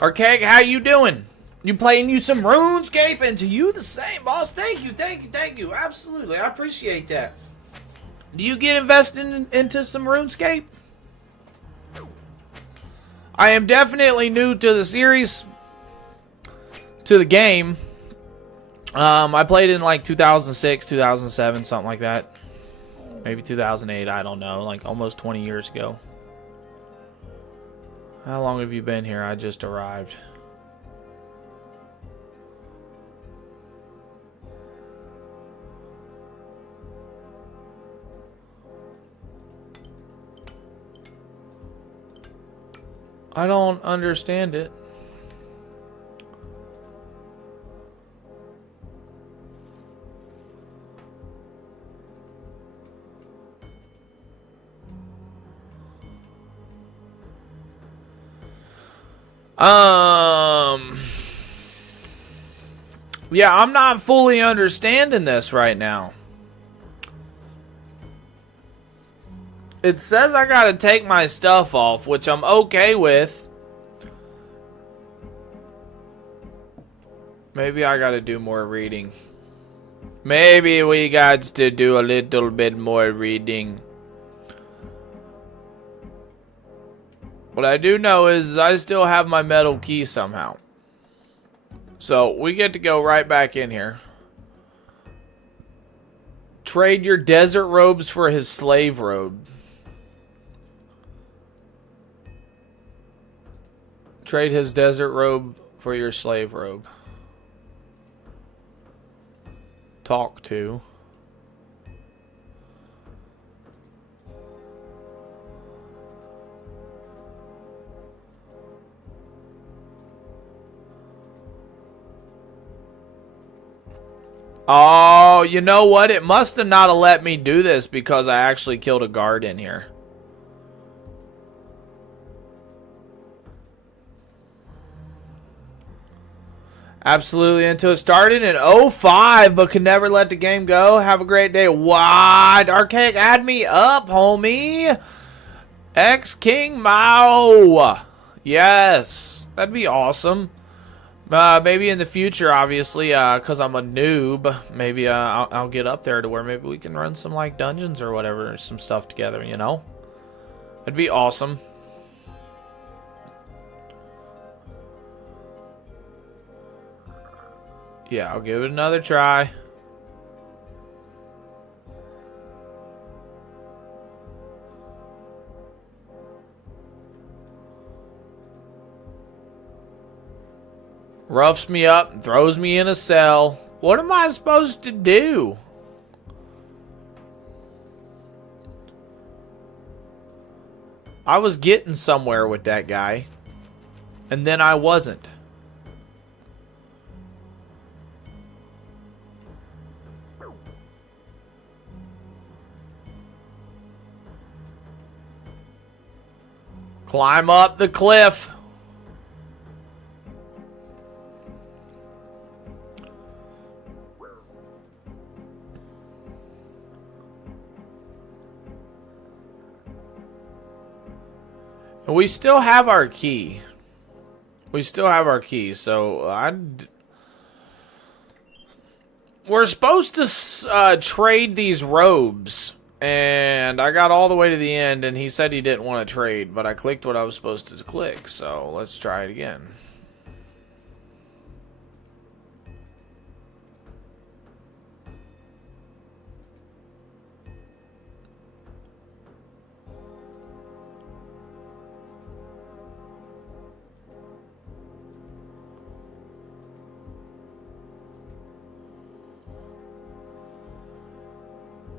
Archaic, how you doing? You playing you some RuneScape? And to you the same, boss. Thank you, thank you, thank you. Absolutely, I appreciate that. Do you get invested into some RuneScape? I am definitely new to the series, to the game. I played in like 2006, 2007, something like that. Maybe 2008, I don't know. Like almost 20 years ago. How long have you been here? I just arrived. I don't understand it. Yeah, I'm not fully understanding this right now. It says I gotta take my stuff off, which I'm okay with. Maybe I gotta do more reading. Maybe we got to do a little bit more reading. What I do know is I still have my metal key somehow. So we get to go right back in here. Trade your desert robes for his slave robe. Trade his desert robe for your slave robe. Talk to. Oh, you know what? It must have not have let me do this because I actually killed a guard in here. Absolutely until it started in 05, but could never let the game go. Have a great day. What? Archaic, add me up, homie. X-King Mao. Yes. That'd be awesome. Maybe in the future, obviously, because I'm a noob, maybe I'll get up there to where maybe we can run some, like, dungeons or whatever, or some stuff together, you know? That'd be awesome. Yeah, I'll give it another try. Roughs me up and throws me in a cell. What am I supposed to do? I was getting somewhere with that guy. And then I wasn't. Climb up the cliff. And we still have our key. We still have our key, so we're supposed to trade these robes And I got all the way to the end, and he said he didn't want to trade, but I clicked what I was supposed to click, so let's try it again.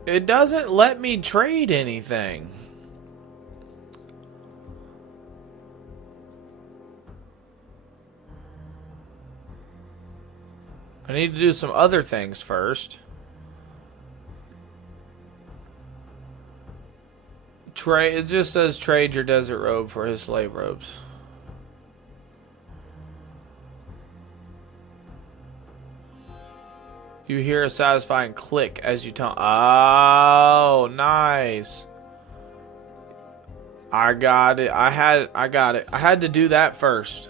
It doesn't let me trade anything. I need to do some other things first. Trade. It just says trade your desert robe for his slave robes. You hear a satisfying click as you tell. Oh, nice. I got it. I got it. I had to do that first.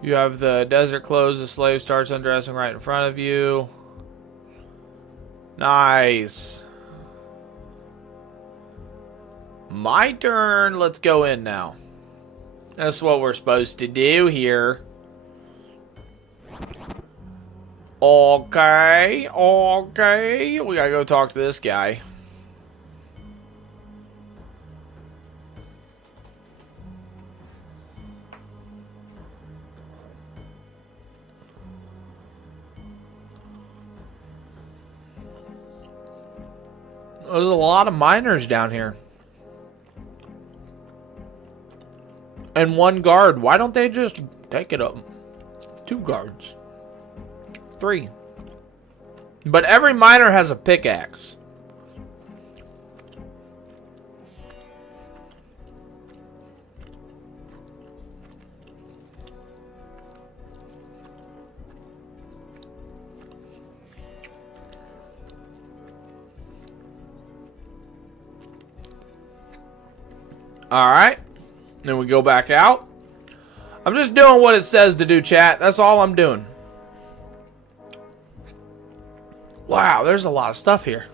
You have the desert clothes. The slave starts undressing right in front of you. Nice. My turn. Let's go in now. That's what we're supposed to do here. Okay. Okay. We gotta go talk to this guy. There's a lot of miners down here. And one guard. Why don't they just take it up? 2 guards. 3. But every miner has a pickaxe. Alright. Then we go back out. I'm just doing what it says to do, chat. That's all I'm doing. Wow, there's a lot of stuff here.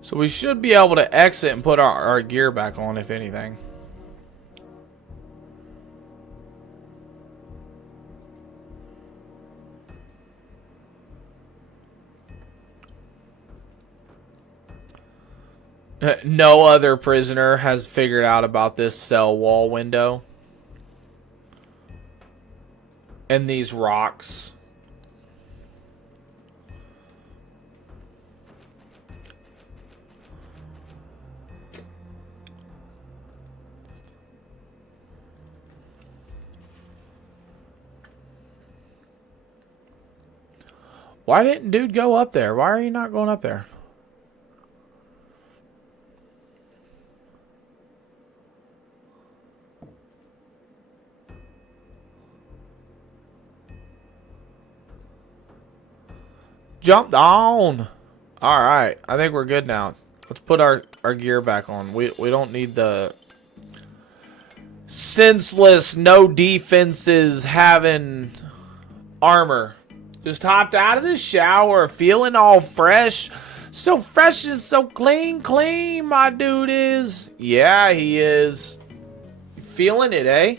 So we should be able to exit and put our gear back on, if anything. No other prisoner has figured out about this cell wall window. And these rocks. Why didn't dude go up there? Why are you not going up there? Jumped on. Alright. I think we're good now. Let's put our gear back on. We don't need the senseless, no defenses having armor. Just hopped out of the shower, feeling all fresh. So fresh and so clean, my dude is. Yeah, he is. Feeling it, eh?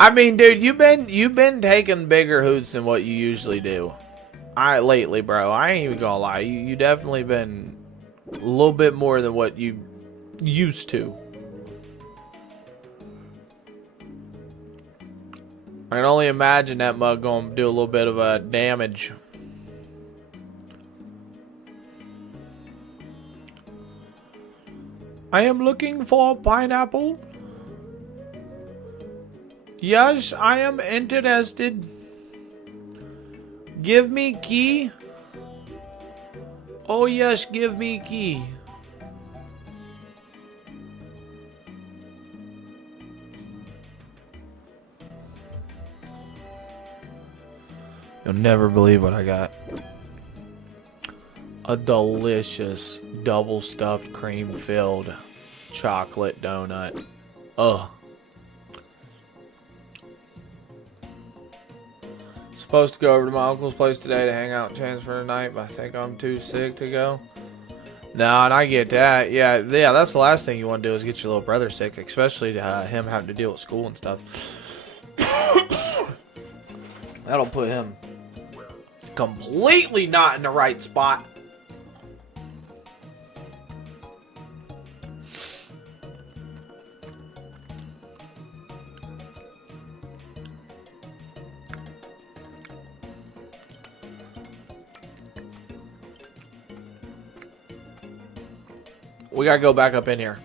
I mean, dude, you've been taking bigger hoots than what you usually do. Lately, bro. I ain't even gonna lie. You definitely been a little bit more than what you used to. I can only imagine that mug going to do a little bit of damage. I am looking for pineapple. Yes, I am interested. Give me key. Oh yes, give me key. You'll never believe what I got. A delicious double stuffed cream filled chocolate donut. Ugh. Supposed to go over to my uncle's place today to hang out and transfer tonight, but I think I'm too sick to go. No, and I get that. Yeah, that's the last thing you want to do is get your little brother sick, especially him having to deal with school and stuff. That'll put him completely not in the right spot. We gotta go back up in here.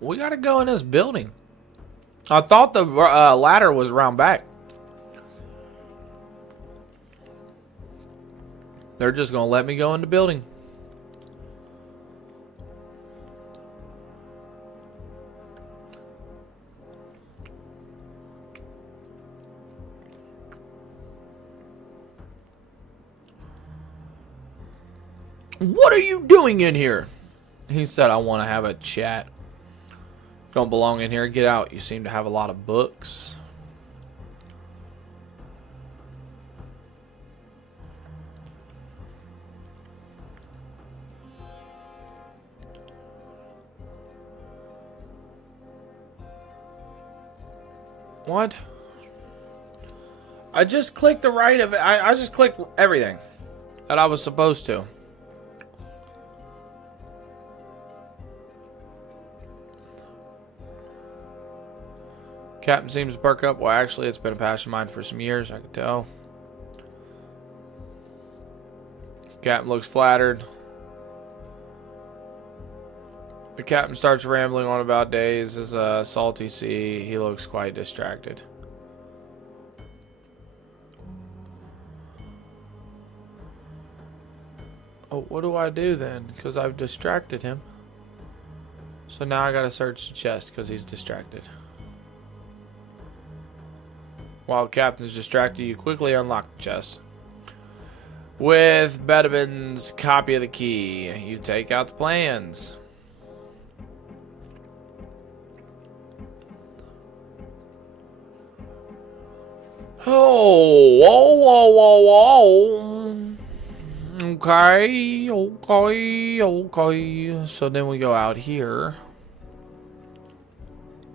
We gotta go in this building. I thought the ladder was around back. They're just gonna let me go in the building. What are you doing in here? He said, I want to have a chat. Don't belong in here. Get out. You seem to have a lot of books. What? I just clicked the right of it. I just clicked everything that I was supposed to. Captain seems to perk up. Well, actually, it's been a passion of mine for some years, I can tell. Captain looks flattered. The captain starts rambling on about days as a salty sea. He looks quite distracted. Oh, what do I do then? Because I've distracted him. So now I gotta search the chest because he's distracted. While the captain's distracted, you quickly unlock the chest. With Bedabin's copy of the key, you take out the plans. Oh, whoa, whoa, whoa, whoa. Okay, okay, okay. So then we go out here.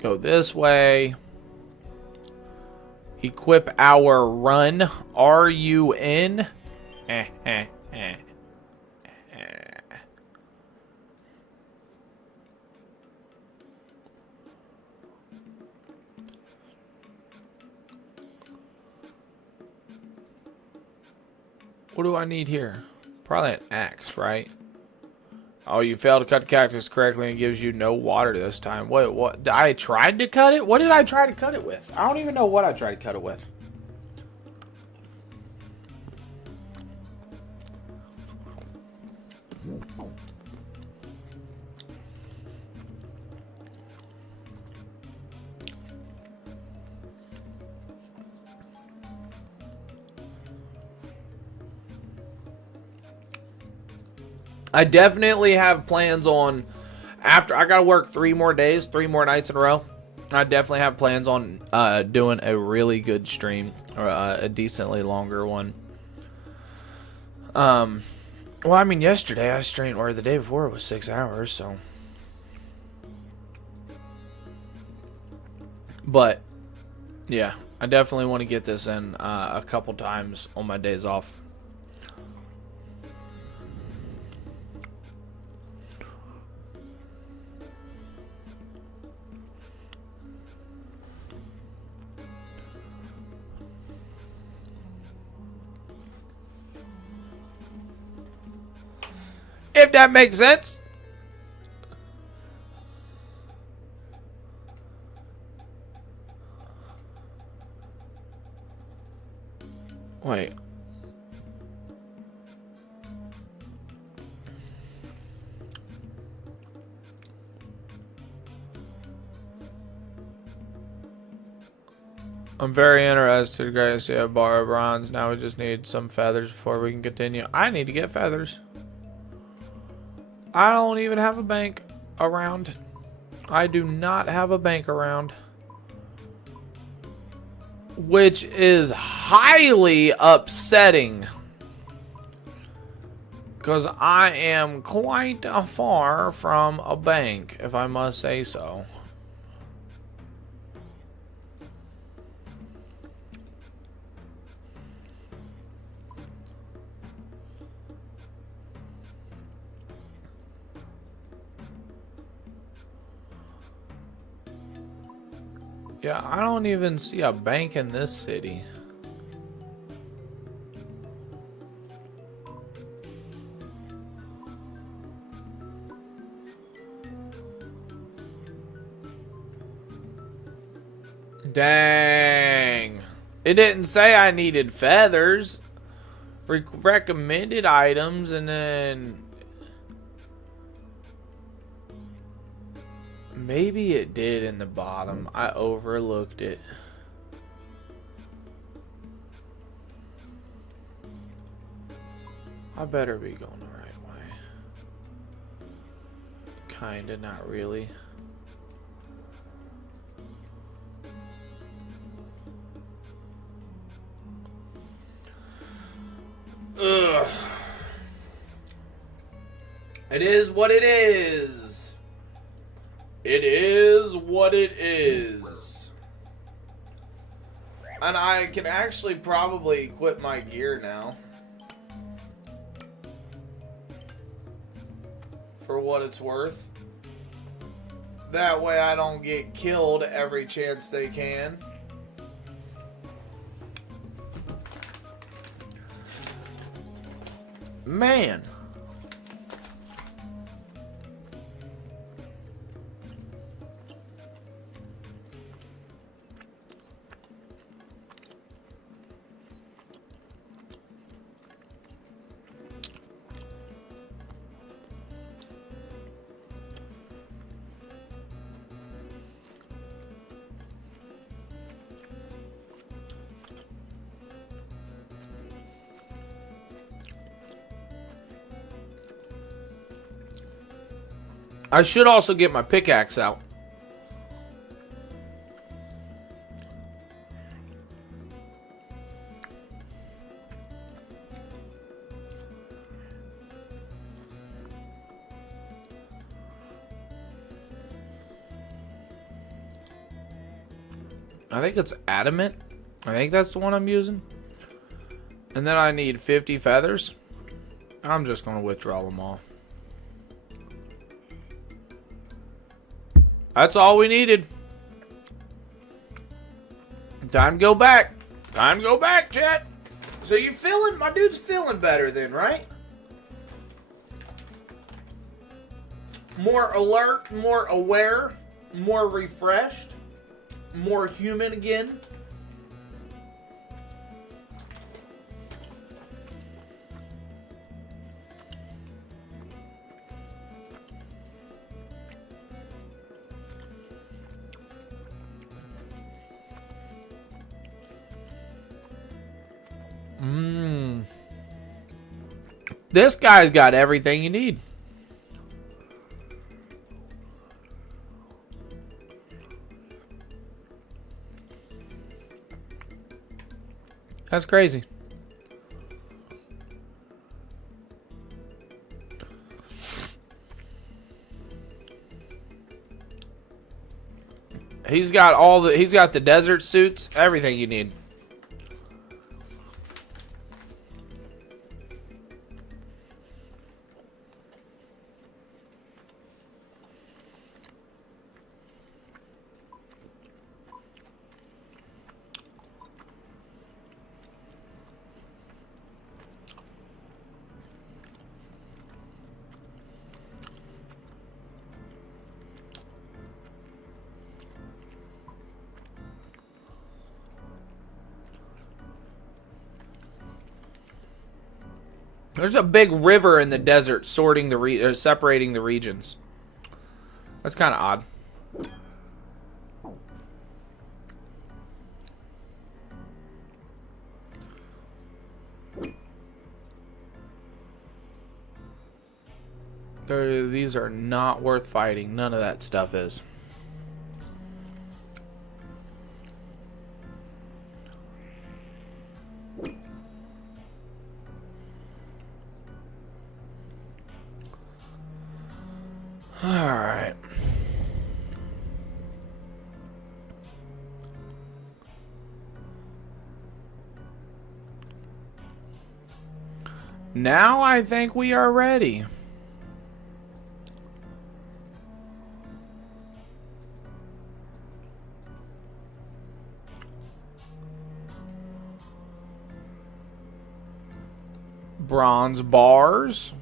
Go this way. Equip our run. R-U-N. What do I need here? Probably an axe, right? Oh, you failed to cut the cactus correctly and it gives you no water this time. What? I tried to cut it? What did I try to cut it with? I don't even know what I tried to cut it with. I definitely have plans on, after I gotta work 3 more days, 3 more nights in a row. I definitely have plans on doing a really good stream, or a decently longer one. Well, I mean, yesterday I streamed, or the day before it was 6 hours, so But yeah, I definitely want to get this in a couple times on my days off. If that makes sense. Wait. I'm very interested, guys. Yeah, bar of bronze. Now we just need some feathers before we can continue. I need to get feathers. I don't even have a bank around. I do not have a bank around. Which is highly upsetting. Because I am quite far from a bank, if I must say so. Yeah, I don't even see a bank in this city. Dang. It didn't say I needed feathers. Recommended items, and then... Maybe it did in the bottom. I overlooked it. I better be going the right way. Kinda, not really. Ugh. It is what it is. It is what it is. And I can actually probably equip my gear now. For what it's worth. That way I don't get killed every chance they can. Man. I should also get my pickaxe out. I think it's adamant. I think that's the one I'm using. And then I need 50 feathers. I'm just going to withdraw them all. That's all we needed. Time to go back. Time to go back, chat. So you feeling, my dude's feeling better then, right? More alert, more aware, more refreshed, more human again. This guy's got everything you need. That's crazy. He's got the desert suits, everything you need. There's a big river in the desert separating the regions. That's kind of odd. These are not worth fighting. None of that stuff is. Alright. Now I think we are ready. Bronze bars.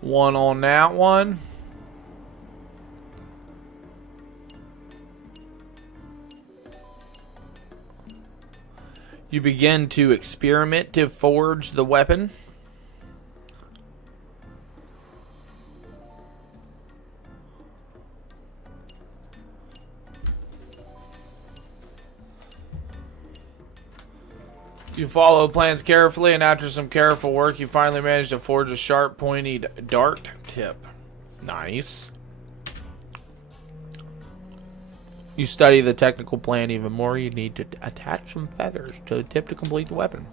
One on that one. You begin to experiment to forge the weapon. You follow plans carefully, and after some careful work, you finally manage to forge a sharp, pointy dart tip. Nice. You study the technical plan even more. You need to attach some feathers to the tip to complete the weapon.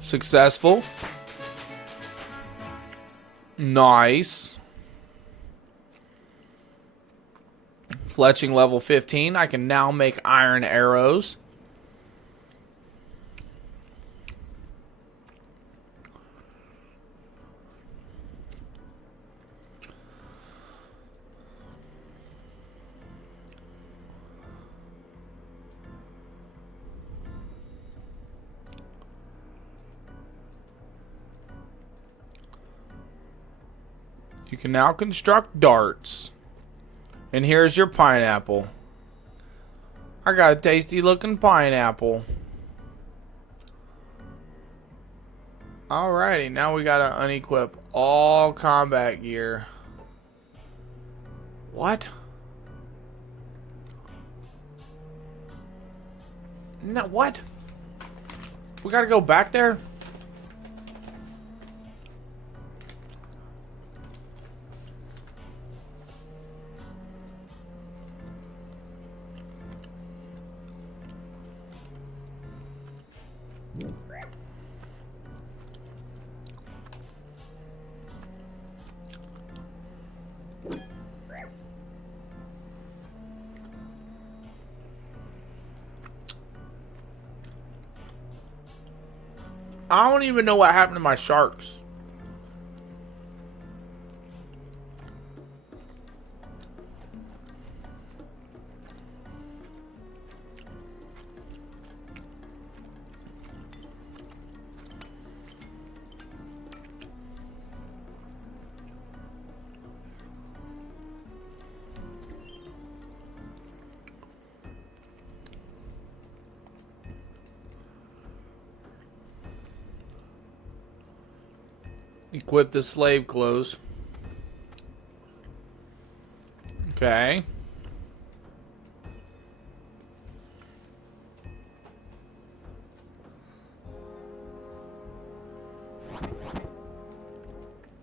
Successful. Nice. Fletching level 15. I can now make iron arrows. You can now construct darts. And here's your pineapple. I got a tasty looking pineapple. Alrighty, now we gotta unequip all combat gear. What? No, what? We gotta go back there? I don't even know what happened to my sharks. Equip the slave clothes. Okay.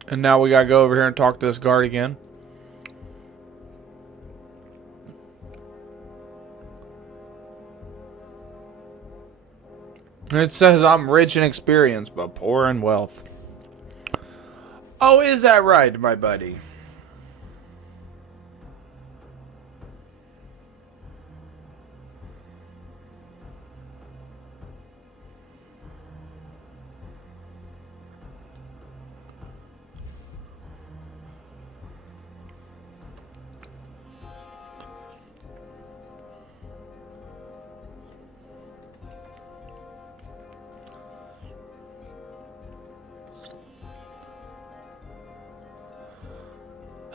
And now we gotta go over here and talk to this guard again. It says I'm rich in experience, but poor in wealth. Oh, is that right, my buddy?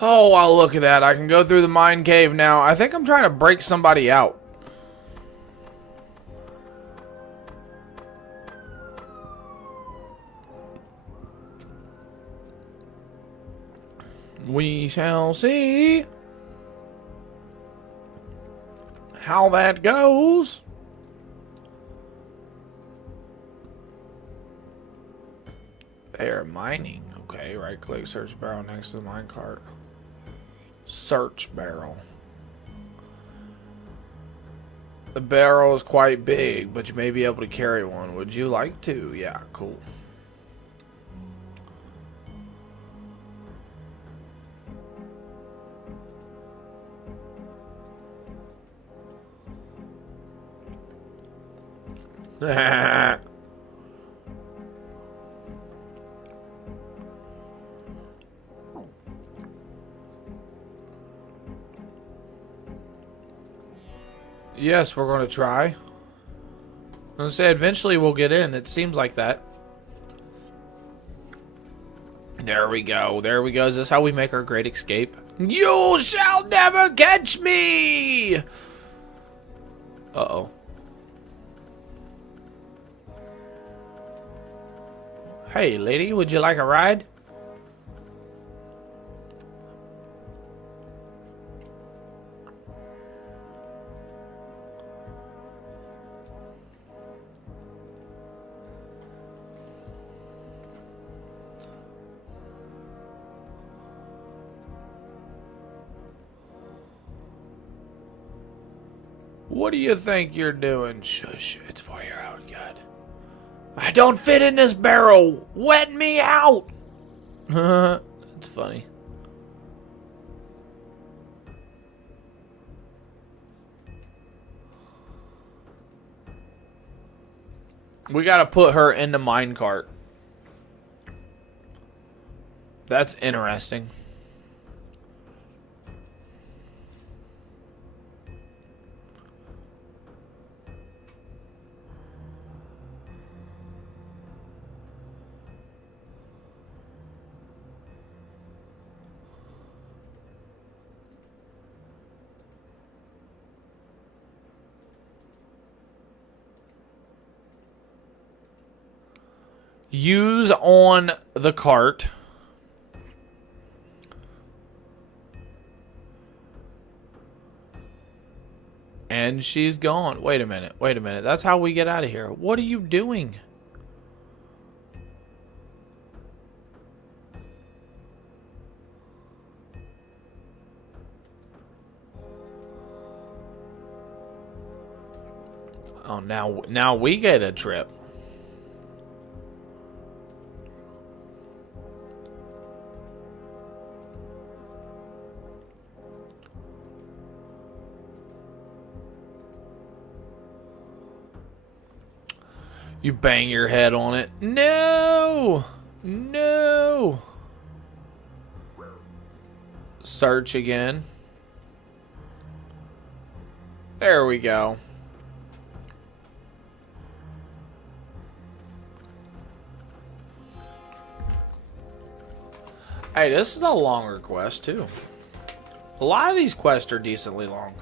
Oh, wow, look at that. I can go through the mine cave now. I think I'm trying to break somebody out. We shall see how that goes. They're mining. Okay, right click, search barrel next to the minecart. Search barrel. The barrel is quite big, but you may be able to carry one. Would you like to? Yeah, cool. Yes, we're going to try. I'm going to say eventually we'll get in. It seems like that. There we go. There we go. Is this how we make our great escape? You shall never catch me! Uh-oh. Hey, lady, would you like a ride? What do you think you're doing? Shush, it's for your own good. I don't fit in this barrel. Wet me out. It's funny. We gotta put her in the minecart. That's interesting. Use on the cart. And she's gone. Wait a minute. Wait a minute. That's how we get out of here. What are you doing? Oh, now we get a trip. You bang your head on it. No! No! Search again. There we go. Hey, this is a longer quest, too. A lot of these quests are decently long.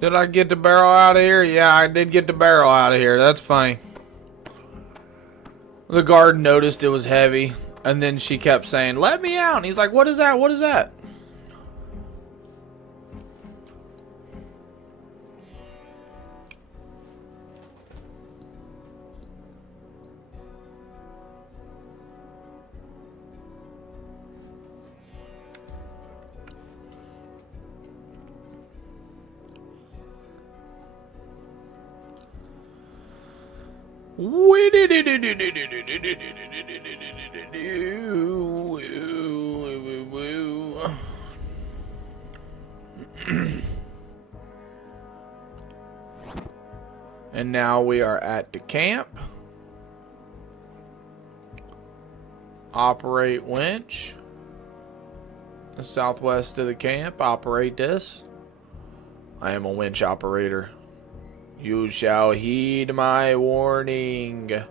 Did I get the barrel out of here? Yeah, I did get the barrel out of here. That's funny. The guard noticed it was heavy, and then she kept saying, "Let me out." And he's like, "What is that? What is that?" And now we are at the camp. Operate winch. Southwest of the camp. Operate this. I am a winch operator. You shall heed my warning.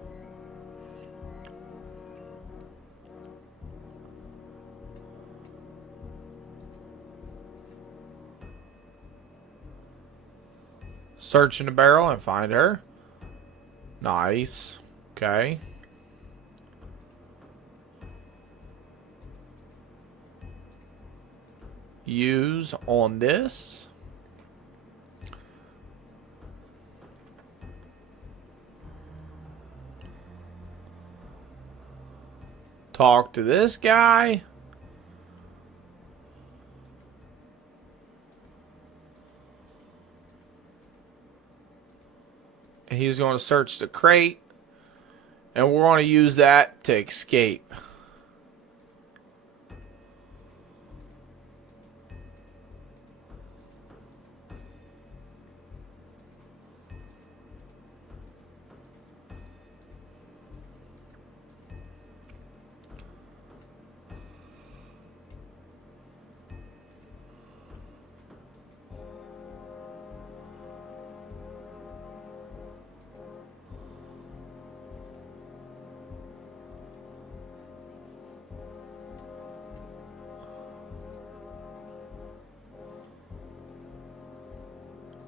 Search in the barrel and find her. Nice. Okay. Use on this. Talk to this guy. And he's going to search the crate. And we're going to use that to escape.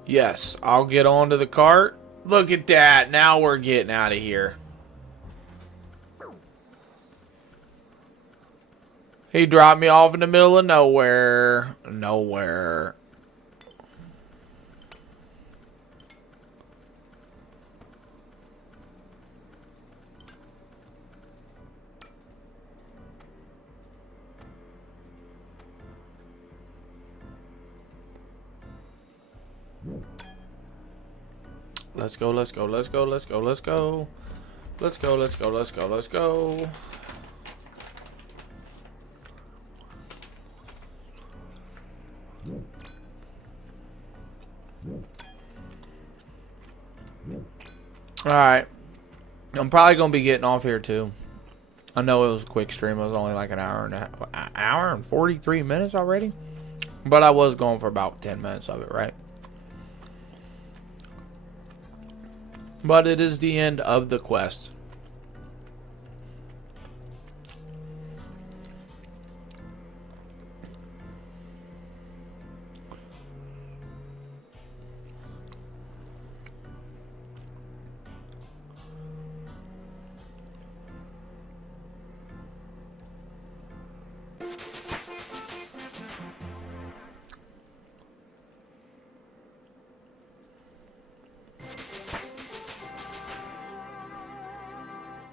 Yes, I'll get onto the cart. Look at that. Now we're getting out of here. He dropped me off in the middle of nowhere. Nowhere. Let's go, let's go, let's go, let's go, let's go. Let's go, let's go, let's go, let's go. Alright. I'm probably going to be getting off here too. I know it was a quick stream. It was only like an hour and an hour and 43 minutes already. But I was going for about 10 minutes of it, right? But it is the end of the quest.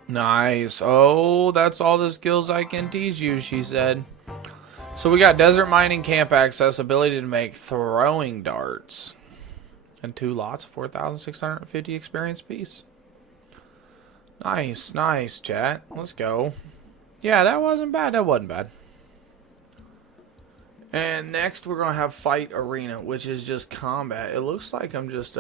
Nice. Oh, that's all the skills I can teach you, she said. So we got desert mining, camp access, ability to make throwing darts. And 2 lots, 4,650 experience piece. Nice, nice, chat. Let's go. Yeah, that wasn't bad. That wasn't bad. And next we're going to have Fight Arena, which is just combat. It looks like I'm just,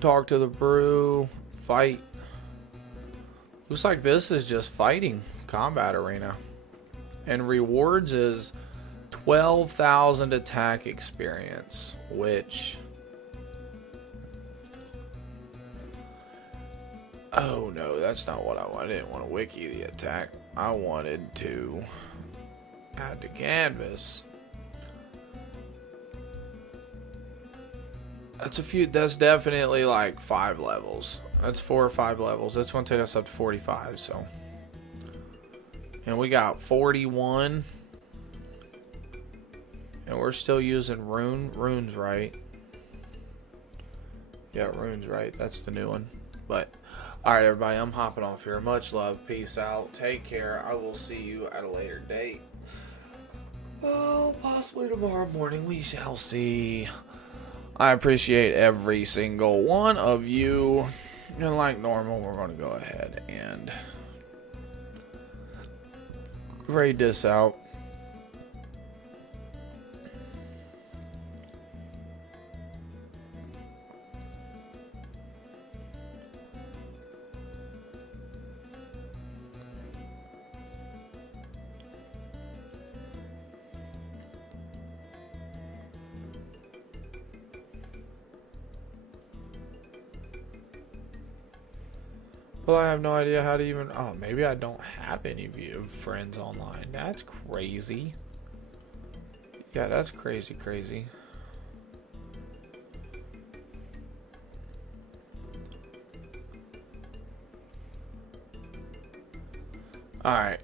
talk to the brew, fight. Looks like this is just fighting, combat arena. And rewards is 12,000 attack experience, which Oh no, that's not what I wanted. I didn't want to wiki the attack. I wanted to add to canvas. That's definitely like 5 levels. That's 4 or 5 levels. That's going to take us up to 45, so. And we got 41. And we're still using runes, right? Yeah, runes, right. That's the new one. But, alright everybody, I'm hopping off here. Much love. Peace out. Take care. I will see you at a later date. Oh, possibly tomorrow morning. We shall see. I appreciate every single one of you. And like normal, we're going to go ahead and raid this out. Well, I have no idea how to even... Oh, maybe I don't have any friends online. That's crazy. Yeah, that's crazy. Alright.